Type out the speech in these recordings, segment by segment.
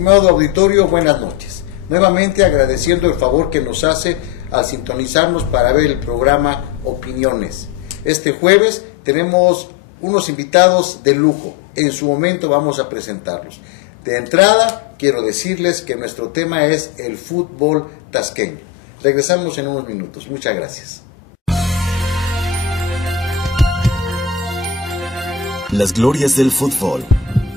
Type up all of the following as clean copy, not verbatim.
estimado auditorio, buenas noches. Nuevamente agradeciendo el favor que nos hace al sintonizarnos para ver el programa Opiniones. Este jueves tenemos unos invitados de lujo. En su momento vamos a presentarlos. De entrada, quiero decirles que nuestro tema es el fútbol tasqueño. Regresamos en unos minutos. Muchas gracias. Las glorias del fútbol.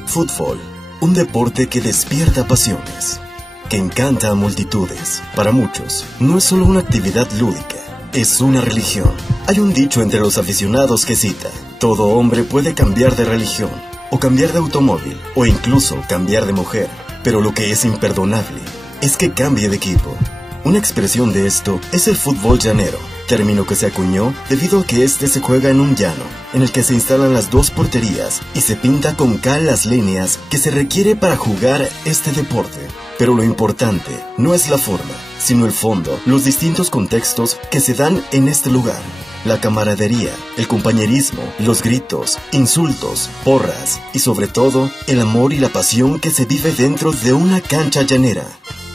Fútbol, un deporte que despierta pasiones, que encanta a multitudes. Para muchos, no es solo una actividad lúdica, es una religión. Hay un dicho entre los aficionados que cita: todo hombre puede cambiar de religión, o cambiar de automóvil, o incluso cambiar de mujer, pero lo que es imperdonable es que cambie de equipo. Una expresión de esto es el fútbol llanero, término que se acuñó debido a que este se juega en un llano, en el que se instalan las dos porterías y se pinta con cal las líneas que se requiere para jugar este deporte. Pero lo importante no es la forma, sino el fondo, los distintos contextos que se dan en este lugar. La camaradería, el compañerismo, los gritos, insultos, porras y sobre todo el amor y la pasión que se vive dentro de una cancha llanera.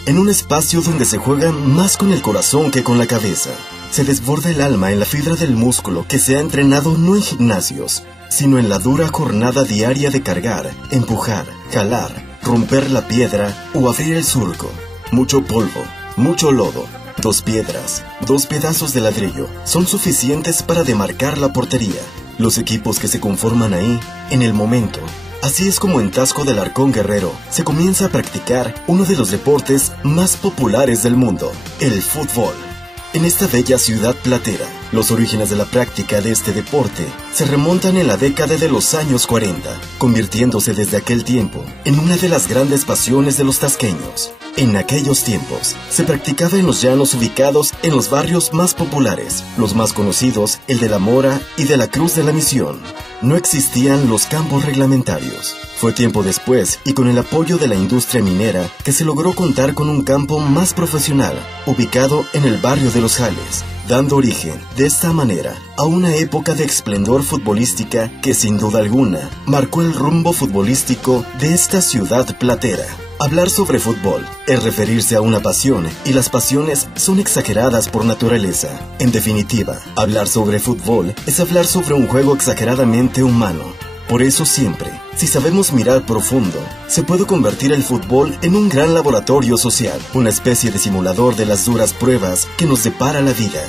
En un espacio donde se juega más con el corazón que con la cabeza. Se desborda el alma en la fibra del músculo que se ha entrenado no en gimnasios, sino en la dura jornada diaria de cargar, empujar, jalar, romper la piedra o abrir el surco. Mucho polvo, mucho lodo, 2 piedras, 2 pedazos de ladrillo son suficientes para demarcar la portería. Los equipos que se conforman ahí, en el momento. Así es como en Tasco del Arcón Guerrero se comienza a practicar uno de los deportes más populares del mundo, el fútbol. En esta bella ciudad platera, los orígenes de la práctica de este deporte se remontan en la década de los años 40, convirtiéndose desde aquel tiempo en una de las grandes pasiones de los tasqueños. En aquellos tiempos, se practicaba en los llanos ubicados en los barrios más populares, los más conocidos, el de La Mora y de la Cruz de la Misión. No existían los campos reglamentarios. Fue tiempo después, y con el apoyo de la industria minera, que se logró contar con un campo más profesional, ubicado en el barrio de Los Jales, dando origen, de esta manera, a una época de esplendor futbolística que, sin duda alguna, marcó el rumbo futbolístico de esta ciudad platera. Hablar sobre fútbol es referirse a una pasión, y las pasiones son exageradas por naturaleza. En definitiva, hablar sobre fútbol es hablar sobre un juego exageradamente humano. Por eso siempre, si sabemos mirar profundo, se puede convertir el fútbol en un gran laboratorio social, una especie de simulador de las duras pruebas que nos depara la vida,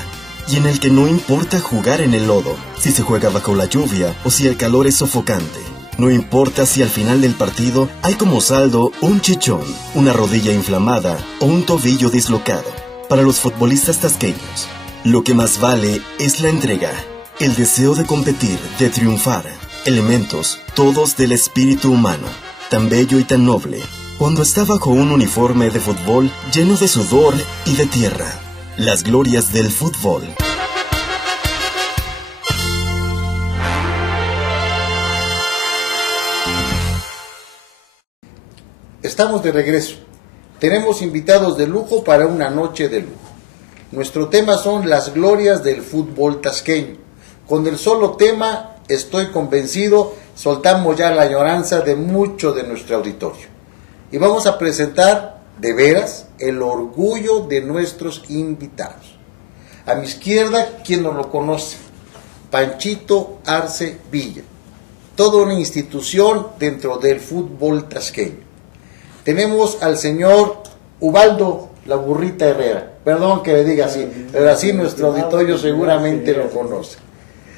y en el que no importa jugar en el lodo, si se juega bajo la lluvia o si el calor es sofocante. No importa si al final del partido hay como saldo un chichón, una rodilla inflamada o un tobillo dislocado. Para los futbolistas tasqueños, lo que más vale es la entrega, el deseo de competir, de triunfar. Elementos, todos del espíritu humano, tan bello y tan noble, cuando está bajo un uniforme de fútbol lleno de sudor y de tierra. Las glorias del fútbol. Estamos de regreso. Tenemos invitados de lujo para una noche de lujo. Nuestro tema son las glorias del fútbol tasqueño. Con el solo tema, estoy convencido, soltamos ya la añoranza de mucho de nuestro auditorio. Y vamos a presentar, de veras, el orgullo de nuestros invitados. A mi izquierda, quien no lo conoce, Panchito Arce Villa, toda una institución dentro del fútbol tasqueño. Tenemos al señor Ubaldo La Burrita Herrera, perdón que le diga así, pero así nuestro auditorio seguramente lo conoce.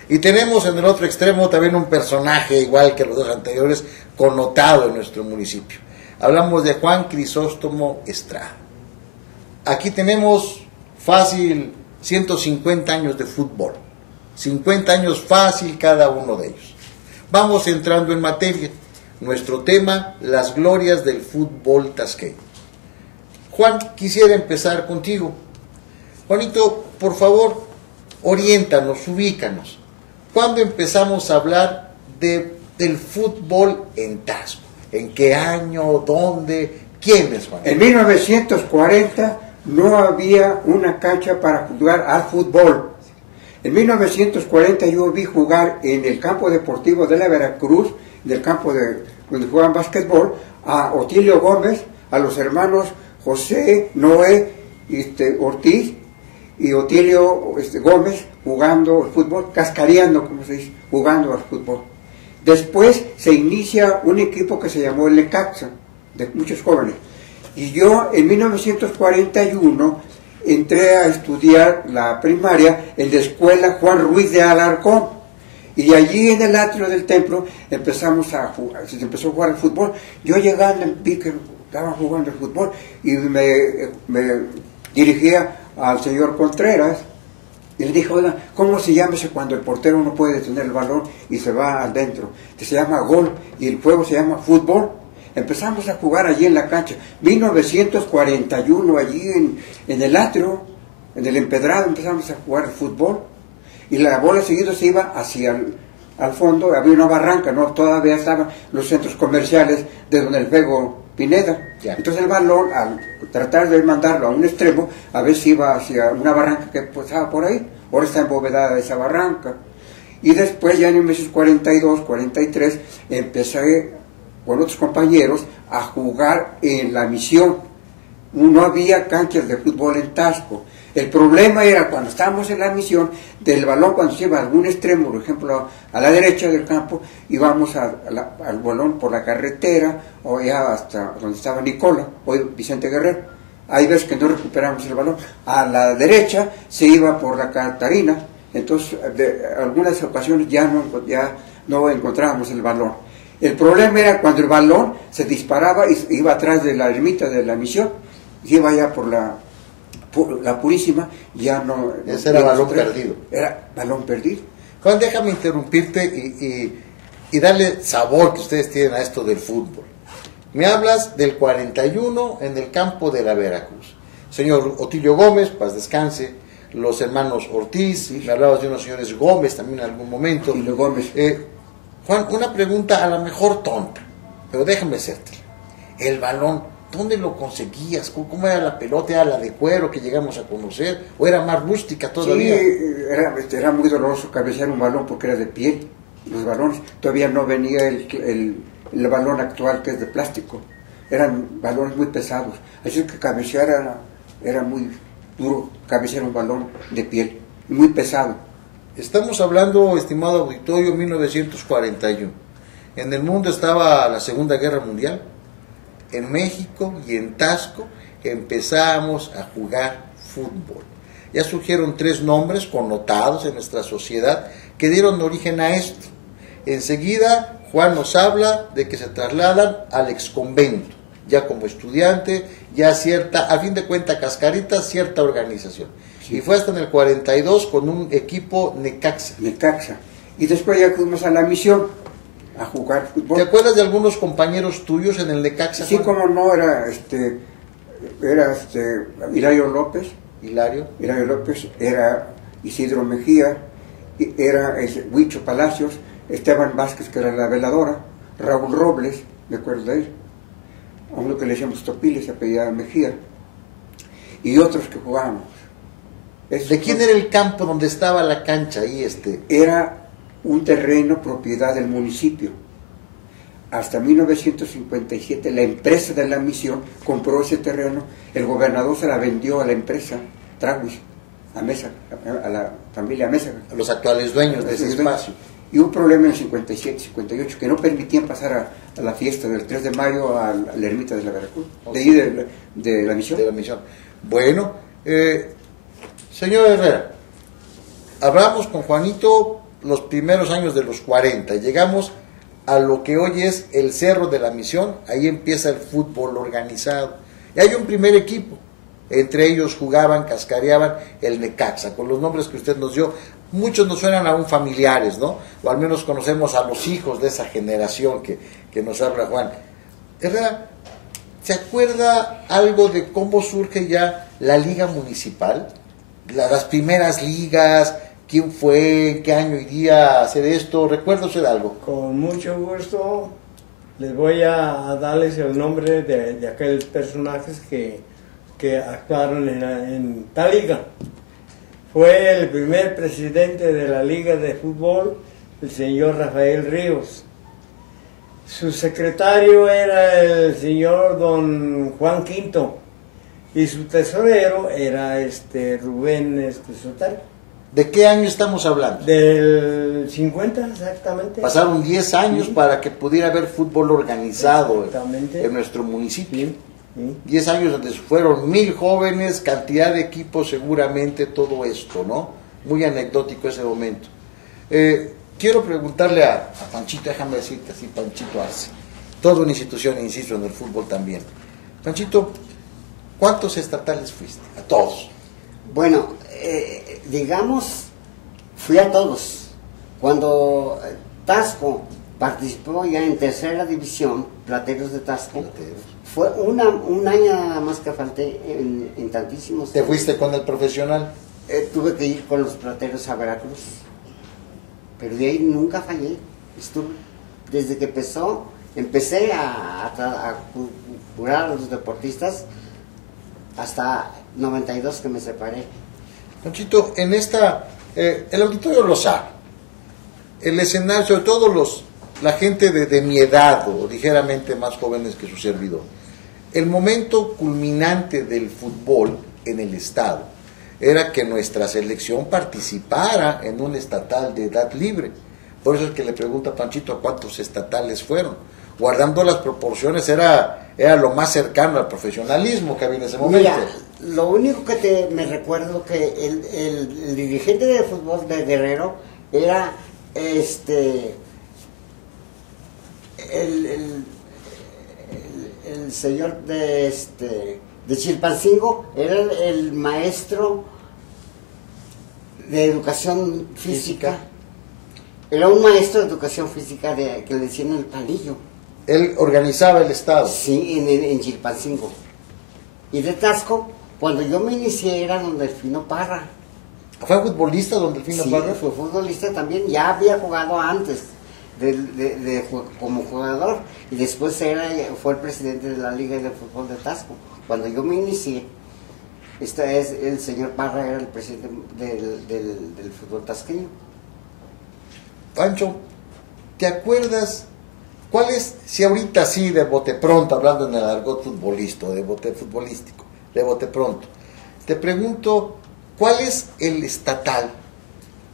Y tenemos en el otro extremo también un personaje, igual que los dos anteriores, connotado en nuestro municipio. Hablamos de Juan Crisóstomo Estrada. Aquí tenemos fácil 150 años de fútbol, 50 años fácil cada uno de ellos. Vamos entrando en materia. Nuestro tema, las glorias del fútbol tasqueño. Juan, quisiera empezar contigo. Juanito, por favor, oriéntanos, ubícanos. ¿Cuándo empezamos a hablar del fútbol en Tasco? ¿En qué año? ¿Dónde? ¿Quiénes, Juan? En 1940 no había una cancha para jugar al fútbol. En 1940 yo vi jugar en el campo deportivo de la Veracruz, del campo donde jugaban básquetbol, a Otilio Gómez, a los hermanos José, Noé, Ortiz y Otilio Gómez jugando al fútbol, cascareando, como se dice, jugando al fútbol. Después se inicia un equipo que se llamó el Necaxa, de muchos jóvenes. Y yo en 1941 entré a estudiar la primaria en la escuela Juan Ruiz de Alarcón. Y allí en el atrio del templo empezamos a jugar, se empezó a jugar al fútbol. Yo llegando vi que estaban jugando al fútbol y me dirigía al señor Contreras y le dije, oiga, ¿cómo se llama ese cuando el portero no puede detener el balón y se va adentro? Que se llama gol y el juego se llama fútbol. Empezamos a jugar allí en la cancha, 1941 allí en el atrio, en el empedrado empezamos a jugar al fútbol y la bola seguido se iba hacia al fondo, había una barranca, ¿no? Todavía estaban los centros comerciales de Don Elfego Pineda. Ya. Entonces el balón, al tratar de mandarlo a un extremo, a veces iba hacia una barranca que pasaba por ahí, ahora está embovedada esa barranca. Y después ya en 1942, 43, empecé con otros compañeros a jugar en la Misión. No había canchas de fútbol en Tasco. El problema era cuando estábamos en la Misión, del balón cuando se iba a algún extremo, por ejemplo a la derecha del campo, íbamos al balón por la carretera, o ya hasta donde estaba Nicola, hoy Vicente Guerrero. Hay veces que no recuperamos el balón. A la derecha se iba por la Catarina, entonces algunas ocasiones ya no encontrábamos el balón. El problema era cuando el balón se disparaba y iba atrás de la ermita de la Misión, y iba ya por la Purísima, ya no... Ese era balón perdido. Era balón perdido. Juan, déjame interrumpirte y darle sabor que ustedes tienen a esto del fútbol. Me hablas del 41 en el campo de la Veracruz. Señor Otilio Gómez, paz descanse, los hermanos Ortiz, sí. Me hablabas de unos señores Gómez también en algún momento. Y los Gómez. Juan, una pregunta a lo mejor tonta, pero déjame hacerte. El balón, ¿dónde lo conseguías? ¿Cómo era la pelota? ¿Era la de cuero que llegamos a conocer? ¿O era más rústica todavía? Sí, era muy doloroso cabecear un balón porque era de piel. Los balones, todavía no venía el balón actual que es de plástico. Eran balones muy pesados. Así que cabecear era muy duro, cabecear un balón de piel, muy pesado. Estamos hablando, estimado auditorio, 1941. En el mundo estaba la Segunda Guerra Mundial. En México y en Tasco empezamos a jugar fútbol. Ya surgieron 3 nombres connotados en nuestra sociedad que dieron origen a esto. Enseguida Juan nos habla de que se trasladan al exconvento, ya como estudiante, ya cierta, a fin de cuentas cascarita, cierta organización. Sí. Y fue hasta en el 42 con un equipo Necaxa. Y después ya fuimos a la Misión a jugar fútbol. ¿Te acuerdas de algunos compañeros tuyos en el Necaxa? Sí, como no, era Hilario López. Hilario López, era Isidro Mejía, era Huicho Palacios, Esteban Vázquez, que era la veladora, Raúl Robles, me acuerdo de él, a uno que le decíamos Topiles, se apellidaba Mejía, y otros que jugábamos. ¿De quién era el campo donde estaba la cancha ahí? Era un terreno propiedad del municipio. Hasta 1957 la empresa de la Misión compró ese terreno, el gobernador se la vendió a la empresa Traguis, a Mesa, a la familia Mesa, a los actuales dueños de ese espacio. Y un problema en el 57, 58, que no permitían pasar a la fiesta del 3 de mayo a la ermita de la Veracruz, de ahí de la Misión. De la Misión. Bueno, señor Herrera, hablamos con Juanito los primeros años de los 40, llegamos a lo que hoy es el Cerro de la Misión, ahí empieza el fútbol organizado. Y hay un primer equipo, entre ellos jugaban, cascareaban el Necaxa, con los nombres que usted nos dio. Muchos nos suenan aún familiares, ¿no? O al menos conocemos a los hijos de esa generación que nos habla Juan. Herrera, ¿se acuerda algo de cómo surge ya la liga municipal? Las primeras ligas, quién fue, en qué año iría a hacer esto, ¿recuerda usted algo? Con mucho gusto les voy a darles el nombre de aquellos personajes que actuaron en tal liga. Fue el primer presidente de la Liga de Fútbol, el señor Rafael Ríos. Su secretario era el señor don Juan Quinto y su tesorero era Rubén Sotar. ¿De qué año estamos hablando? Del 50 exactamente. Pasaron 10 años Sí. para que pudiera haber fútbol organizado Exactamente. en nuestro municipio. Sí, sí. 10 años donde fueron 1000 jóvenes, cantidad de equipos, seguramente todo esto, ¿no? Muy anecdótico ese momento. Quiero preguntarle a Panchito, déjame decirte así, Panchito Arce, toda una institución, insisto, en el fútbol también. Panchito, ¿cuántos estatales fuiste? A todos. Bueno, digamos, fui a todos. Cuando Tasco participó ya en tercera división, Plateros de Tasco, fue un año nada más que falté en tantísimos. ¿Te fuiste con el profesional? Tuve que ir con los Plateros a Veracruz, pero de ahí nunca fallé. Estuve, desde que empecé a curar a los deportistas hasta 92 que me separé. Panchito, en el auditorio lo sabe, el escenario, sobre todo la gente de mi edad, o ligeramente más jóvenes que su servidor, el momento culminante del fútbol en el estado era que nuestra selección participara en un estatal de edad libre. Por eso es que le pregunto a Panchito cuántos estatales fueron. Guardando las proporciones, era lo más cercano al profesionalismo que había en ese momento. Mira, lo único que me recuerdo que el dirigente de fútbol de Guerrero era el señor de Chilpancingo, era el maestro de educación física. Era un maestro de educación física que le decían el Palillo. Él organizaba el estado. Sí, en Chilpancingo. Y de Tasco, cuando yo me inicié era don Delfino Parra. ¿Fue futbolista don Delfino Parra? Fue futbolista también, ya había jugado antes como jugador y después fue el presidente de la Liga de Fútbol de Tasco. Cuando yo me inicié, el señor Parra era el presidente del fútbol tasqueño. Pancho, ¿te acuerdas cuál es, si ahorita sí de bote pronto, hablando en el argot futbolístico, de bote pronto, te pregunto, ¿cuál es el estatal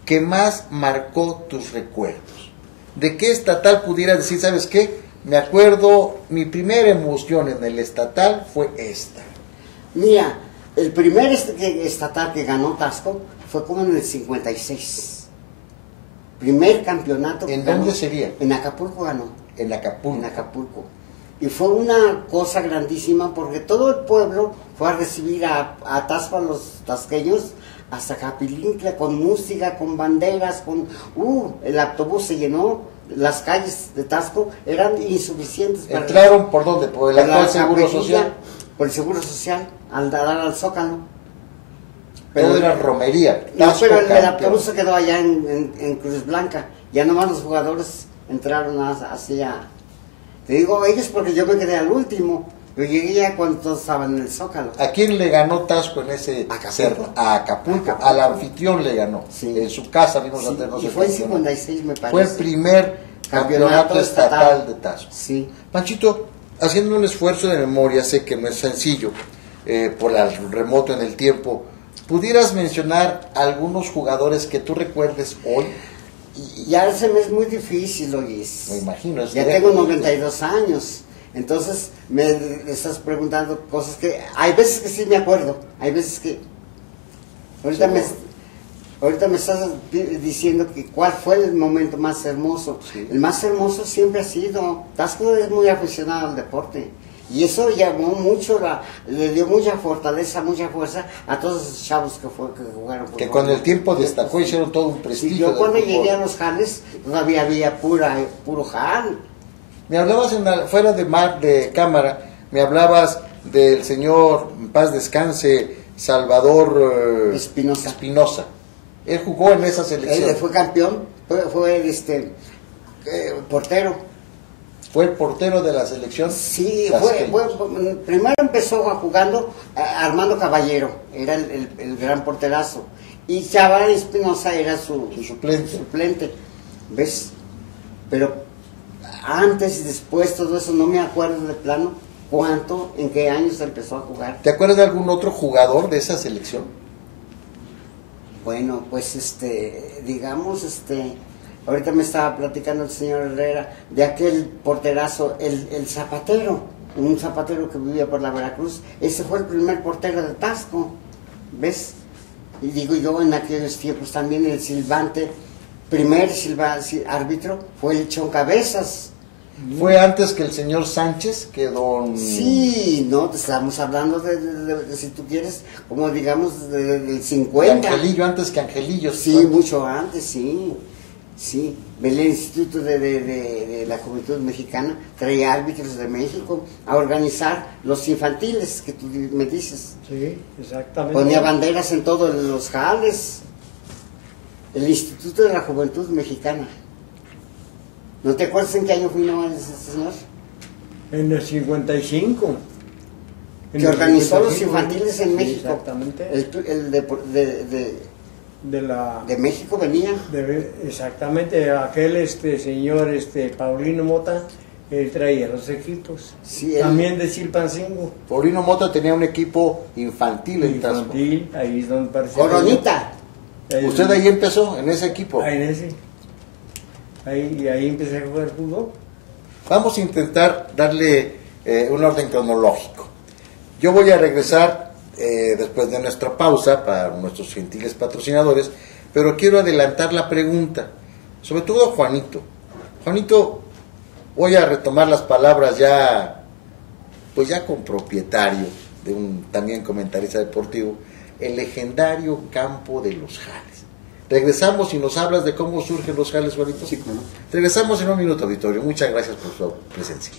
que más marcó tus recuerdos? ¿De qué estatal pudieras decir, sabes qué? Me acuerdo, mi primera emoción en el estatal fue esta. Mira, el primer estatal que ganó Tasco fue como en el 56. Primer campeonato. ¿En dónde sería? En Acapulco ganó. En Acapulco. En Acapulco. Y fue una cosa grandísima porque todo el pueblo fue a recibir a Tasco, a los tasqueños, hasta Capilintla, con música, con banderas, el autobús se llenó, las calles de Tasco eran insuficientes. ¿Entraron por dónde? ¿Por el actual Seguro Social? Por el Seguro Social, al dar al Zócalo. Pero era romería. No, pero el autobús se quedó allá en Cruz Blanca. Ya nomás los jugadores entraron hacia... Te digo ellos porque yo me quedé al último. Yo llegué ya cuando todos estaban en el Zócalo. ¿A quién le ganó Tasco en ese Acapulco. A Acapulco. Al anfitrión le ganó. Sí. En su casa vimos Sí, a tener y fue en 56 me parece. Fue el primer campeonato estatal de Tasco. Sí. Panchito, haciendo un esfuerzo de memoria, sé que no es sencillo, por el remoto en el tiempo, ¿pudieras mencionar algunos jugadores que tú recuerdes hoy? Ya se me es muy difícil, Luis. Me imagino. Ya tengo 92 años. Entonces me estás preguntando cosas que... Hay veces que sí me acuerdo. Hay veces que... Ahorita me estás diciendo que cuál fue el momento más hermoso. Sí. El más hermoso siempre ha sido... Tasco es muy aficionado al deporte. Y eso llamó mucho, le dio mucha fortaleza, mucha fuerza a todos esos chavos que jugaron. Que con el tiempo destacó, hicieron todo un prestigio. Sí, yo cuando del fútbol. llegué a los jales, todavía había puro jal. Me hablabas fuera de cámara, me hablabas del señor, en paz descanse, Salvador Espinosa. Él jugó en esa selección. Él fue campeón, fue portero. Fue el portero de la selección. Sí, tasqueña. primero empezó jugando Armando Caballero, era el gran porterazo. Y Chaval Espinosa era su suplente. suplente. ¿Ves? Pero antes y después, todo eso, no me acuerdo de plano cuánto, en qué años se empezó a jugar. ¿Te acuerdas de algún otro jugador de esa selección? Bueno, pues digamos, ahorita me estaba platicando el señor Herrera de aquel porterazo, el Zapatero, un zapatero que vivía por la Veracruz. Ese fue el primer portero de Taxco, ¿ves? Y digo yo, en aquellos tiempos también el silbante, primer árbitro, fue el Choncabezas. ¿Fue antes que el señor Sánchez, que don...? Sí, no, te estamos hablando de si tú quieres, como digamos, del 50. Angelillo, antes que Angelillo. Sí, mucho antes, sí. Sí, el Instituto de la Juventud Mexicana traía árbitros de México a organizar los infantiles, que tú me dices. Sí, exactamente. Ponía banderas en todos los jales. El Instituto de la Juventud Mexicana. ¿No te acuerdas en qué año vino ese señor? En el 55. Que organizó los infantiles en México. Exactamente. El de México venía. Exactamente, aquel señor Paulino Mota, él traía los equipos. Sí, también de Chilpancingo. Paulino Mota tenía un equipo infantil en Taxco. Infantil, ahí es donde parecía. Coronita. ¿Usted ahí empezó, en ese equipo? Ahí en ese. Ahí empecé a jugar fútbol. Vamos a intentar darle un orden cronológico. Yo voy a regresar después de nuestra pausa para nuestros gentiles patrocinadores, pero quiero adelantar la pregunta, sobre todo a Juanito. Juanito, voy a retomar las palabras ya con propietario de un también comentarista deportivo, el legendario campo de los Jales. Regresamos y nos hablas de cómo surgen los Jales, Juanito. Sí, ¿no? Regresamos en un minuto, auditorio. Muchas gracias por su presencia.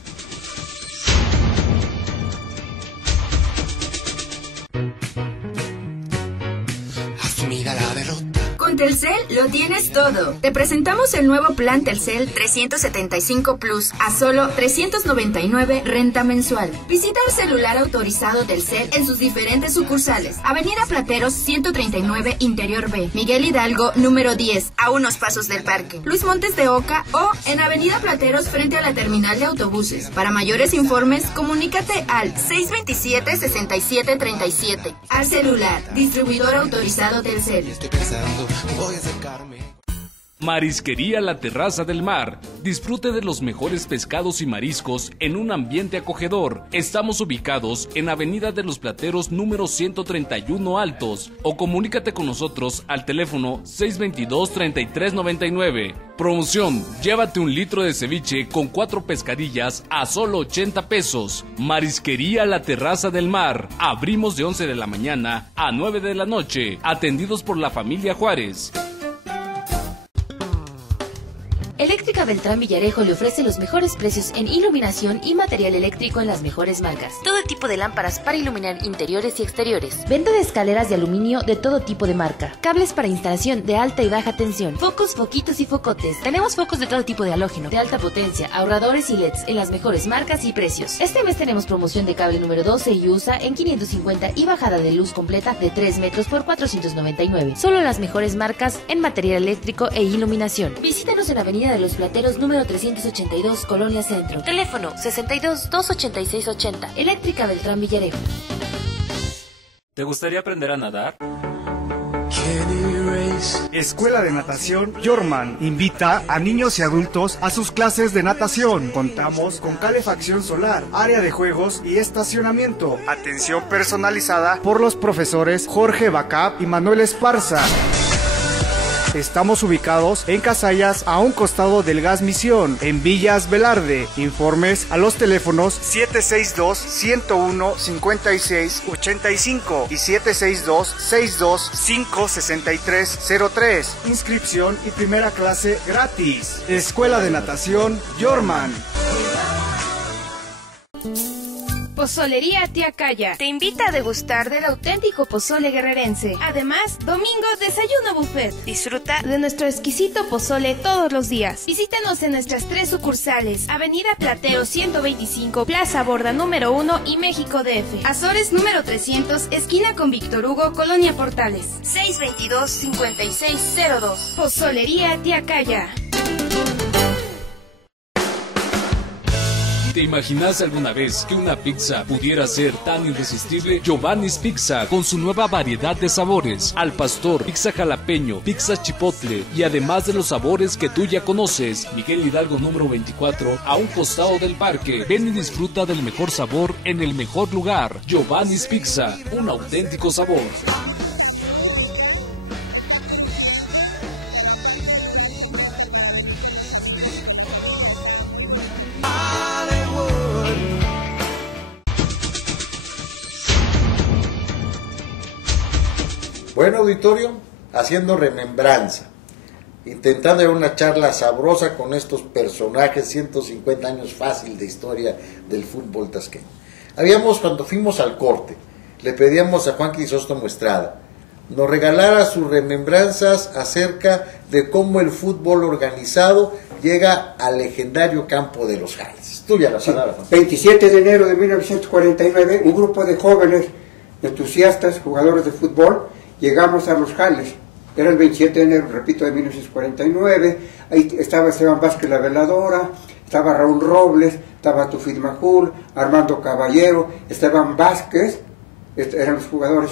Asumida la derrota. Con Telcel lo tienes todo. Te presentamos el nuevo plan Telcel 375 Plus a solo 399 renta mensual. Visita un celular autorizado Telcel en sus diferentes sucursales. Avenida Plateros 139 Interior B, Miguel Hidalgo número 10, a unos pasos del parque, Luis Montes de Oca, o en Avenida Plateros frente a la terminal de autobuses. Para mayores informes, comunícate al 627-6737. Al celular, distribuidor autorizado Telcel. Estoy pensando, voy a acercarme. Marisquería La Terraza del Mar. Disfrute de los mejores pescados y mariscos en un ambiente acogedor. Estamos ubicados en Avenida de los Plateros número 131 Altos, o comunícate con nosotros al teléfono 622-3399. Promoción: llévate 1 litro de ceviche con 4 pescadillas a solo 80 pesos. Marisquería La Terraza del Mar. Abrimos de 11 de la mañana a 9 de la noche. Atendidos por la familia Juárez. Eléctrica Beltrán Villarejo le ofrece los mejores precios en iluminación y material eléctrico en las mejores marcas. Todo tipo de lámparas para iluminar interiores y exteriores. Venta de escaleras de aluminio de todo tipo de marca. Cables para instalación de alta y baja tensión. Focos, foquitos y focotes. Tenemos focos de todo tipo de halógeno, de alta potencia, ahorradores y LEDs en las mejores marcas y precios. Este mes tenemos promoción de cable número 12 y USA en 550 y bajada de luz completa de 3 metros por 499. Solo las mejores marcas en material eléctrico e iluminación. Visítanos en Avenida de los Plateros número 382, Colonia Centro. Teléfono 62-286-80. Eléctrica Beltrán Villarejo. ¿Te gustaría aprender a nadar? Escuela de Natación Yorman invita a niños y adultos a sus clases de natación. Contamos con calefacción solar, área de juegos y estacionamiento. Atención personalizada por los profesores Jorge Bacap y Manuel Esparza. Estamos ubicados en Casallas, a un costado del Gas Misión, en Villas Velarde. Informes a los teléfonos 762-101-5685 y 762-625-6303. Inscripción y primera clase gratis. Escuela de Natación Yorman. Pozolería Tía Calla te invita a degustar del auténtico pozole guerrerense. Además, domingo, desayuno buffet. Disfruta de nuestro exquisito pozole todos los días. Visítanos en nuestras 3 sucursales: Avenida Platero 125, Plaza Borda número 1 y México DF. Azores número 300, esquina con Víctor Hugo, Colonia Portales. 622-5602. Pozolería Tía Calla. ¿Te imaginaste alguna vez que una pizza pudiera ser tan irresistible? Giovanni's Pizza, con su nueva variedad de sabores, al pastor, pizza jalapeño, pizza chipotle, y además de los sabores que tú ya conoces. Miguel Hidalgo número 24, a un costado del parque. Ven y disfruta del mejor sabor en el mejor lugar. Giovanni's Pizza, un auténtico sabor. Bueno, auditorio, haciendo remembranza, intentando llevar una charla sabrosa con estos personajes, 150 años fácil de historia del fútbol tasqueño. Cuando fuimos al corte, le pedíamos a Juan Crisóstomo Estrada nos regalara sus remembranzas acerca de cómo el fútbol organizado llega al legendario campo de los Jales. Tuya la palabra, Juan. 27 de enero de 1949, un grupo de jóvenes entusiastas, jugadores de fútbol, llegamos a Los Jales. Era el 27 de enero, repito, de 1949. Ahí estaba Esteban Vázquez La Veladora, estaba Raúl Robles, estaba Tufid Majul, Armando Caballero, Esteban Vázquez. Eran los jugadores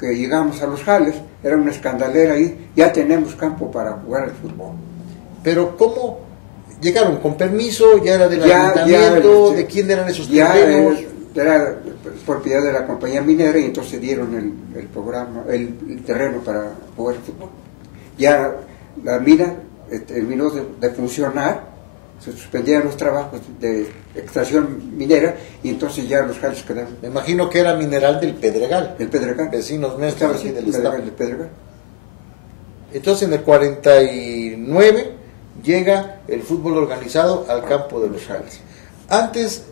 que llegamos a Los Jales. Era una escandalera ahí. Ya tenemos campo para jugar al fútbol. Pero ¿cómo llegaron? ¿Con permiso? ¿Ya era del ayuntamiento? ¿De quién eran esos terrenos? Era propiedad de la compañía minera y entonces dieron el terreno para jugar el fútbol. Ya la mina terminó de funcionar, se suspendieron los trabajos de extracción minera y entonces ya Los Jales quedaron. Me imagino que era mineral del Pedregal. Del Pedregal. Vecinos nuestros aquí del estado. Del Pedregal. Entonces en el 49 llega el fútbol organizado al campo de Los Jales. Antes,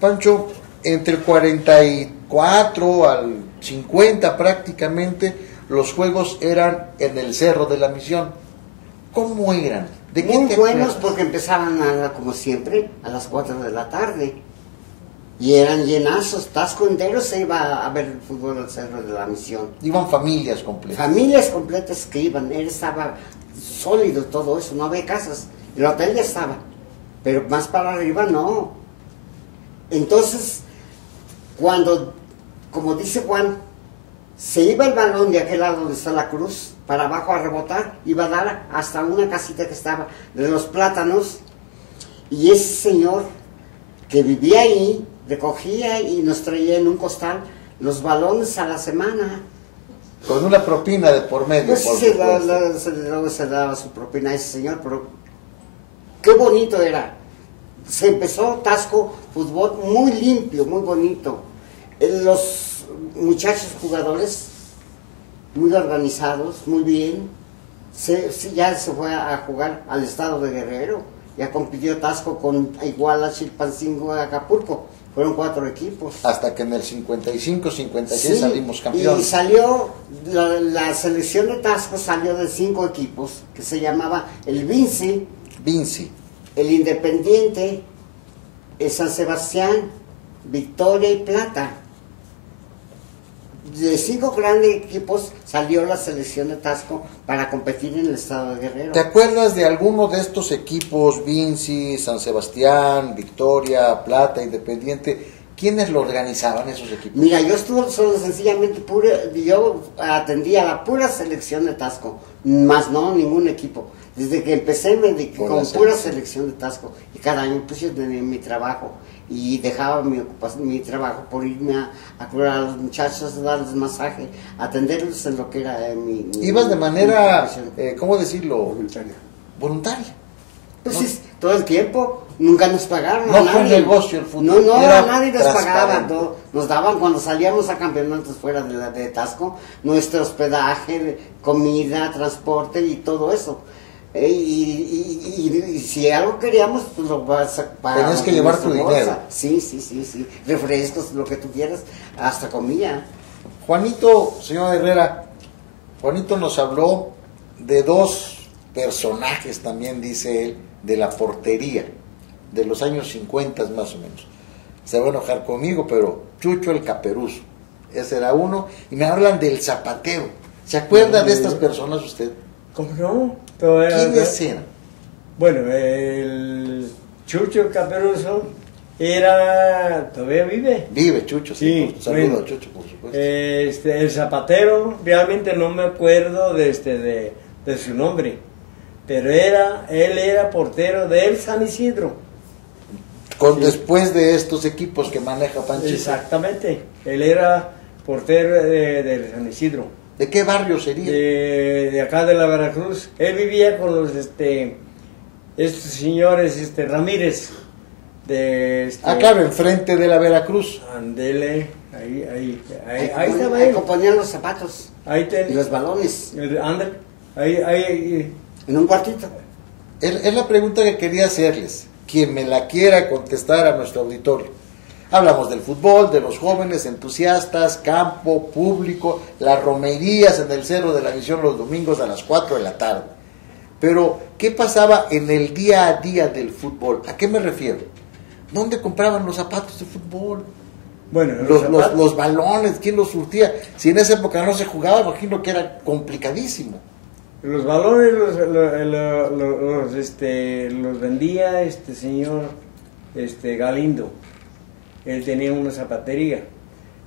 Pancho, entre el 44 al 50 prácticamente, los juegos eran en el Cerro de la Misión. ¿Cómo eran? ¿De qué muy buenos porque empezaban, como siempre, a las 4 de la tarde. Y eran llenazos, Tasco entero se iba a ver el fútbol al Cerro de la Misión. Iban familias completas. Familias completas que iban, él estaba sólido todo eso, no había casas. El hotel ya estaba, pero más para arriba no. Entonces, cuando, como dice Juan, se iba el balón de aquel lado donde está la cruz, para abajo a rebotar, iba a dar hasta una casita que estaba de los plátanos, y ese señor que vivía ahí, recogía y nos traía en un costal los balones a la semana. Con una propina de por medio. Pues sí, luego se daba su propina a ese señor, pero qué bonito era. Se empezó Tasco fútbol muy limpio, muy bonito. Los muchachos jugadores muy organizados, muy bien. Ya se fue a jugar al estado de Guerrero. Ya compitió Tasco con Iguala, Chilpancingo, Acapulco. Fueron 4 equipos. Hasta que en el 55, 56 sí, salimos Y campeones. salió, la selección de Tasco salió de 5 equipos, que se llamaba el Vinci, el Independiente, el San Sebastián, Victoria y Plata. De 5 grandes equipos salió la selección de Tasco para competir en el estado de Guerrero. ¿Te acuerdas de alguno de estos equipos, Vinci, San Sebastián, Victoria, Plata, Independiente? ¿Quiénes lo organizaban esos equipos? Mira, yo estuve solo sencillamente yo atendía a la pura selección de Tasco, más no ningún equipo. Desde que empecé me dediqué con pura selección de Tasco y cada año pues yo tenía mi trabajo y dejaba mi trabajo por irme a curar a los muchachos, darles masaje, atenderlos en lo que era mi ¿Ibas de manera, cómo decirlo? Voluntaria. Pues ¿no? Sí, todo el tiempo, nunca nos pagaron. No fue un negocio el fútbol. No, a nadie nos pagaba. Nos daban cuando salíamos a campeonatos fuera de Tasco, nuestro hospedaje, comida, transporte y todo eso. Y si algo queríamos, pues lo vas a pagar. Tenías que llevar tu dinero. Sí. Refrescos, lo que tú quieras, hasta comida. Juanito, señor Herrera, Juanito nos habló de 2 personajes, también dice él, de la portería, de los años 50 más o menos. Se va a enojar conmigo, pero Chucho el Caperuso, ese era uno. Y me hablan del Zapatero. ¿Se acuerda de estas personas usted? ¿Cómo no? ¿Quiénes eran? Bueno, el Chucho Caperuso Todavía vive. Vive Chucho, sí. Saludo bueno, a Chucho, por supuesto. El Zapatero, realmente no me acuerdo de su nombre, pero él era portero del San Isidro. Después de estos equipos que maneja Panchito. Exactamente, él era portero del San Isidro. ¿De qué barrio sería? De acá de la Veracruz. Él vivía con los estos señores Ramírez. Claro, enfrente de la Veracruz. Andele, ahí estaba él. Componían los zapatos y los balones. Ahí. En un cuartito. Es la pregunta que quería hacerles. Quien me la quiera contestar a nuestro auditorio. Hablamos del fútbol, de los jóvenes entusiastas, campo, público, las romerías en el Cerro de la Misión los domingos a las 4 de la tarde. Pero, ¿qué pasaba en el día a día del fútbol? ¿A qué me refiero? ¿Dónde compraban los zapatos de fútbol? Bueno, los balones, ¿quién los surtía? Si en esa época no se jugaba, imagino que era complicadísimo. Los balones los vendía señor Galindo. Él tenía una zapatería.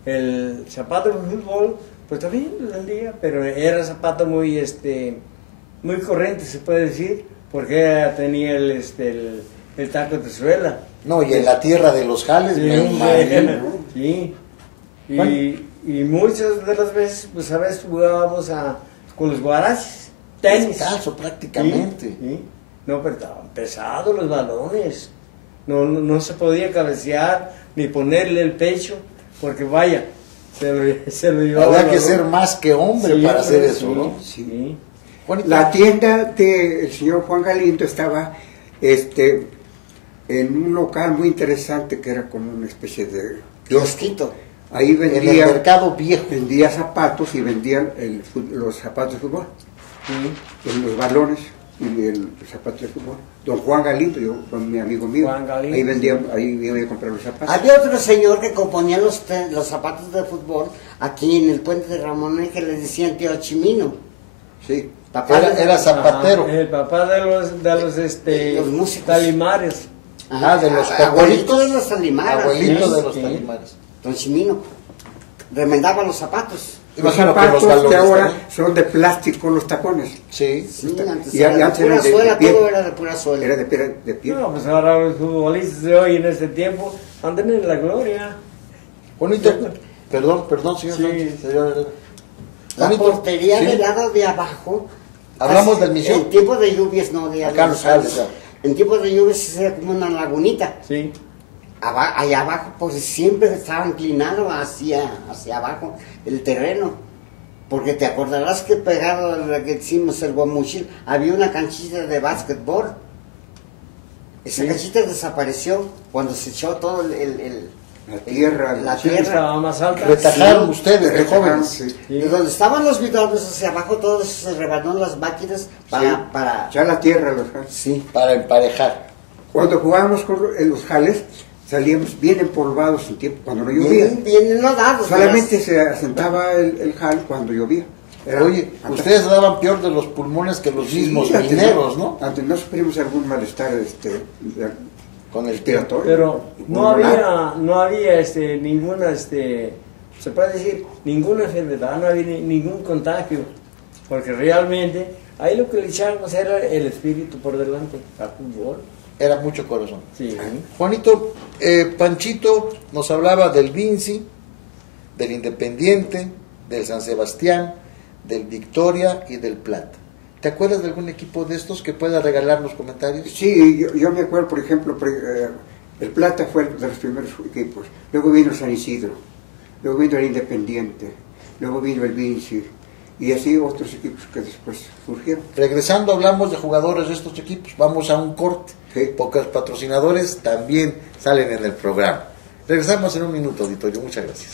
El zapato de fútbol, pues también lo vendía, pero era zapato muy corriente, se puede decir, porque tenía el taco de suela. No, y en la tierra de los jales, sí. Y muchas de las veces, pues a veces jugábamos con los guaraches, tenis. Descalzo prácticamente. Sí. No, pero estaban pesados los balones. No se podía cabecear ni ponerle el pecho, porque vaya, se lo llevaba. Había que ser más que hombre para hacer eso, ¿no? Sí. La tienda del señor Juan Galindo estaba en un local muy interesante que era como una especie de kiosquito. Ahí vendía, en el mercado viejo. Vendía zapatos y vendían los zapatos de fútbol. Los balones y el zapato de fútbol. Don Juan Galindo, yo con mi amigo mío, ahí vendía, ahí iba a comprar los zapatos. Había otro señor que componía los zapatos de fútbol aquí en el puente de Ramón que le decían Tío Chimino. Sí. Era zapatero. El papá de los músicos. Talimares. De los abuelito de los Talimares. Abuelito de los Talimares. Don Chimino remendaba los zapatos. Los zapatos que ahora son de plástico, los tacones. Sí. Antes era de pura suela, todo era de pura suela. Era de piel. No, pues ahora los futbolistas de hoy en este tiempo andan en la gloria. Bonito. Perdón, señor. Sí. La portería del lado de abajo. Hablamos del Misión. En tiempos de lluvias, no de acá los Jales. En tiempos de lluvias era como una lagunita. Sí. Allá abajo, pues siempre estaba inclinado hacia abajo el terreno. Porque te acordarás que pegado a la que hicimos el Guamuchil, había una canchita de básquetbol. Esa canchita desapareció cuando se echó todo la tierra estaba más alta. Retajaron ustedes de jóvenes. Sí. Y donde estaban los bidones hacia abajo, todo eso se rebanó en las máquinas para echar la tierra a los jales. Sí, para emparejar. Cuando jugábamos con los jales, salíamos bien empolvados en tiempo, cuando no llovía. Bien enlodados. Solamente se asentaba el jal cuando llovía. Oye, ustedes daban peor de los pulmones que los mismos mineros, ¿no? Antes no sufrimos algún malestar con el tiempo. Pero no había ninguna, se puede decir, ninguna enfermedad, no había ningún contagio, porque realmente ahí lo que le echábamos era el espíritu por delante, al fútbol. Era mucho corazón. Sí. Juanito, Panchito nos hablaba del Vinci, del Independiente, del San Sebastián, del Victoria y del Plata. ¿Te acuerdas de algún equipo de estos que pueda regalarnos comentarios? Sí, yo me acuerdo, por ejemplo, el Plata fue de los primeros equipos. Luego vino San Isidro, luego vino el Independiente, luego vino el Vinci, y así otros equipos que después surgieron. Regresando, hablamos de jugadores de estos equipos. Vamos a un corte, porque los patrocinadores también salen en el programa. Regresamos en un minuto, auditorio. Muchas gracias.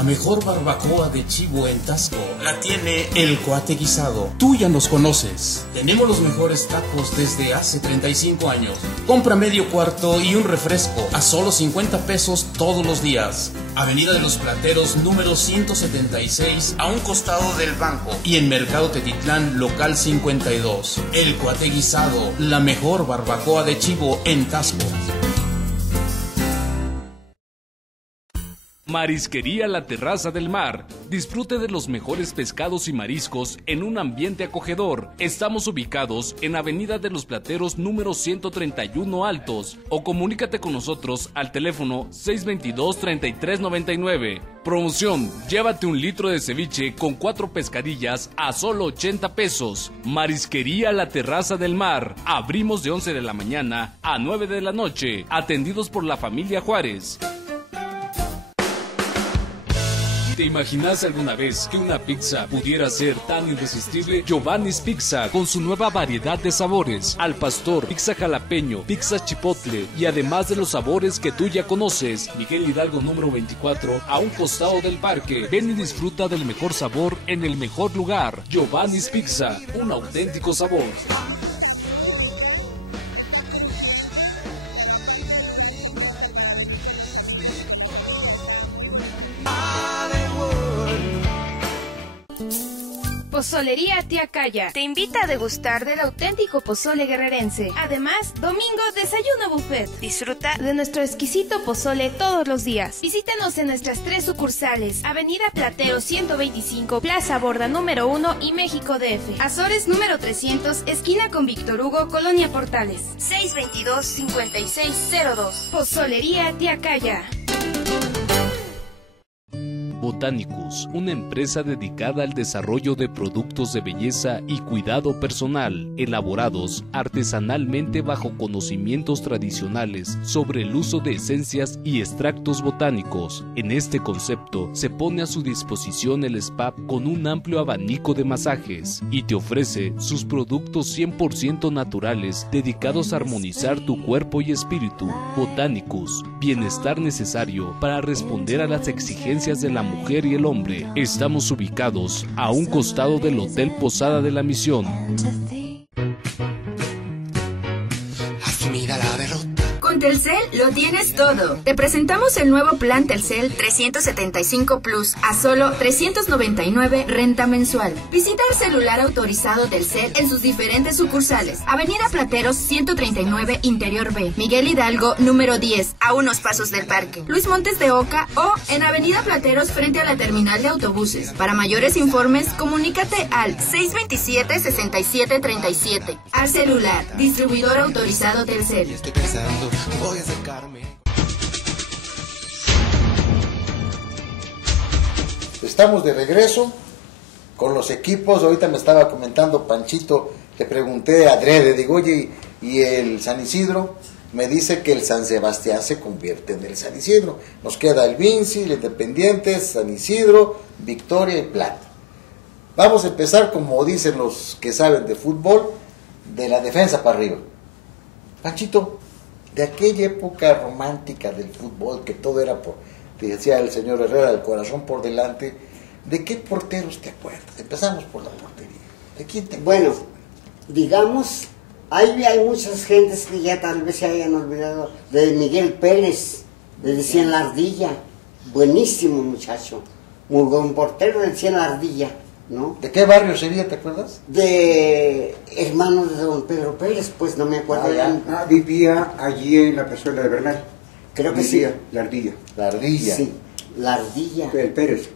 La mejor barbacoa de chivo en Tasco la tiene El Cuate Guisado. Tú ya nos conoces. Tenemos los mejores tacos desde hace 35 años. Compra medio cuarto y un refresco a solo 50 pesos todos los días. Avenida de los Plateros, número 176, a un costado del banco. Y en Mercado Tetitlán, local 52. El Cuate Guisado, la mejor barbacoa de chivo en Tasco. Marisquería La Terraza del Mar. Disfrute de los mejores pescados y mariscos en un ambiente acogedor. Estamos ubicados en Avenida de los Plateros número 131 Altos o comunícate con nosotros al teléfono 622-3399. Promoción, llévate un litro de ceviche con 4 pescadillas a solo 80 pesos. Marisquería La Terraza del Mar. Abrimos de 11 de la mañana a 9 de la noche. Atendidos por la familia Juárez. ¿Te imaginas alguna vez que una pizza pudiera ser tan irresistible? Giovanni's Pizza, con su nueva variedad de sabores, al pastor, pizza jalapeño, pizza chipotle y además de los sabores que tú ya conoces. Miguel Hidalgo número 24, a un costado del parque. Ven y disfruta del mejor sabor en el mejor lugar. Giovanni's Pizza, un auténtico sabor. Pozolería Tía Calla te invita a degustar del auténtico pozole guerrerense. Además, domingo desayuno buffet. Disfruta de nuestro exquisito pozole todos los días. Visítanos en nuestras 3 sucursales: Avenida Platero 125, Plaza Borda número 1 y México DF. Azores número 300, esquina con Víctor Hugo, Colonia Portales. 622-5602. Pozolería Tía Calla. Botanicus, una empresa dedicada al desarrollo de productos de belleza y cuidado personal, elaborados artesanalmente bajo conocimientos tradicionales sobre el uso de esencias y extractos botánicos. En este concepto se pone a su disposición el spa con un amplio abanico de masajes y te ofrece sus productos 100% naturales dedicados a armonizar tu cuerpo y espíritu. Botanicus, bienestar necesario para responder a las exigencias de la mujer y el hombre. Estamos ubicados a un costado del Hotel Posada de la Misión. Asumida la derrota. Con Telcel lo tienes todo. Te presentamos el nuevo plan Telcel 375 Plus a solo 399 renta mensual. Visita el celular autorizado Telcel en sus diferentes sucursales. Avenida Plateros 139 Interior B, Miguel Hidalgo número 10, a unos pasos del parque, Luis Montes de Oca, o en Avenida Plateros frente a la terminal de autobuses. Para mayores informes, comunícate al 627-6737. Al celular, distribuidor autorizado Telcel. Estoy pensando, voy a acercarme. Estamos de regreso con los equipos. Ahorita me estaba comentando Panchito, le pregunté a Adrede, digo, oye, ¿y el San Isidro? Me dice que el San Sebastián se convierte en el San Isidro. Nos queda el Vinci, el Independiente, San Isidro, Victoria y Plata. Vamos a empezar, como dicen los que saben de fútbol, de la defensa para arriba. Panchito, de aquella época romántica del fútbol, que todo era por, te decía el señor Herrera, el corazón por delante, ¿de qué porteros te acuerdas? Empezamos por la portería. ¿De quién te acuerdas? Bueno, digamos, hay muchas gentes que ya tal vez se hayan olvidado de Miguel Pérez, le decían La Ardilla, buenísimo muchacho, muy buen portero, le decían La Ardilla, ¿no? ¿De qué barrio sería, te acuerdas? De hermanos de don Pedro Pérez, pues no me acuerdo. Vivía allí en la Plazuela de Bernal. Creo que vivía, sí. La Ardilla. La Ardilla. Sí, La Ardilla. El Pérez.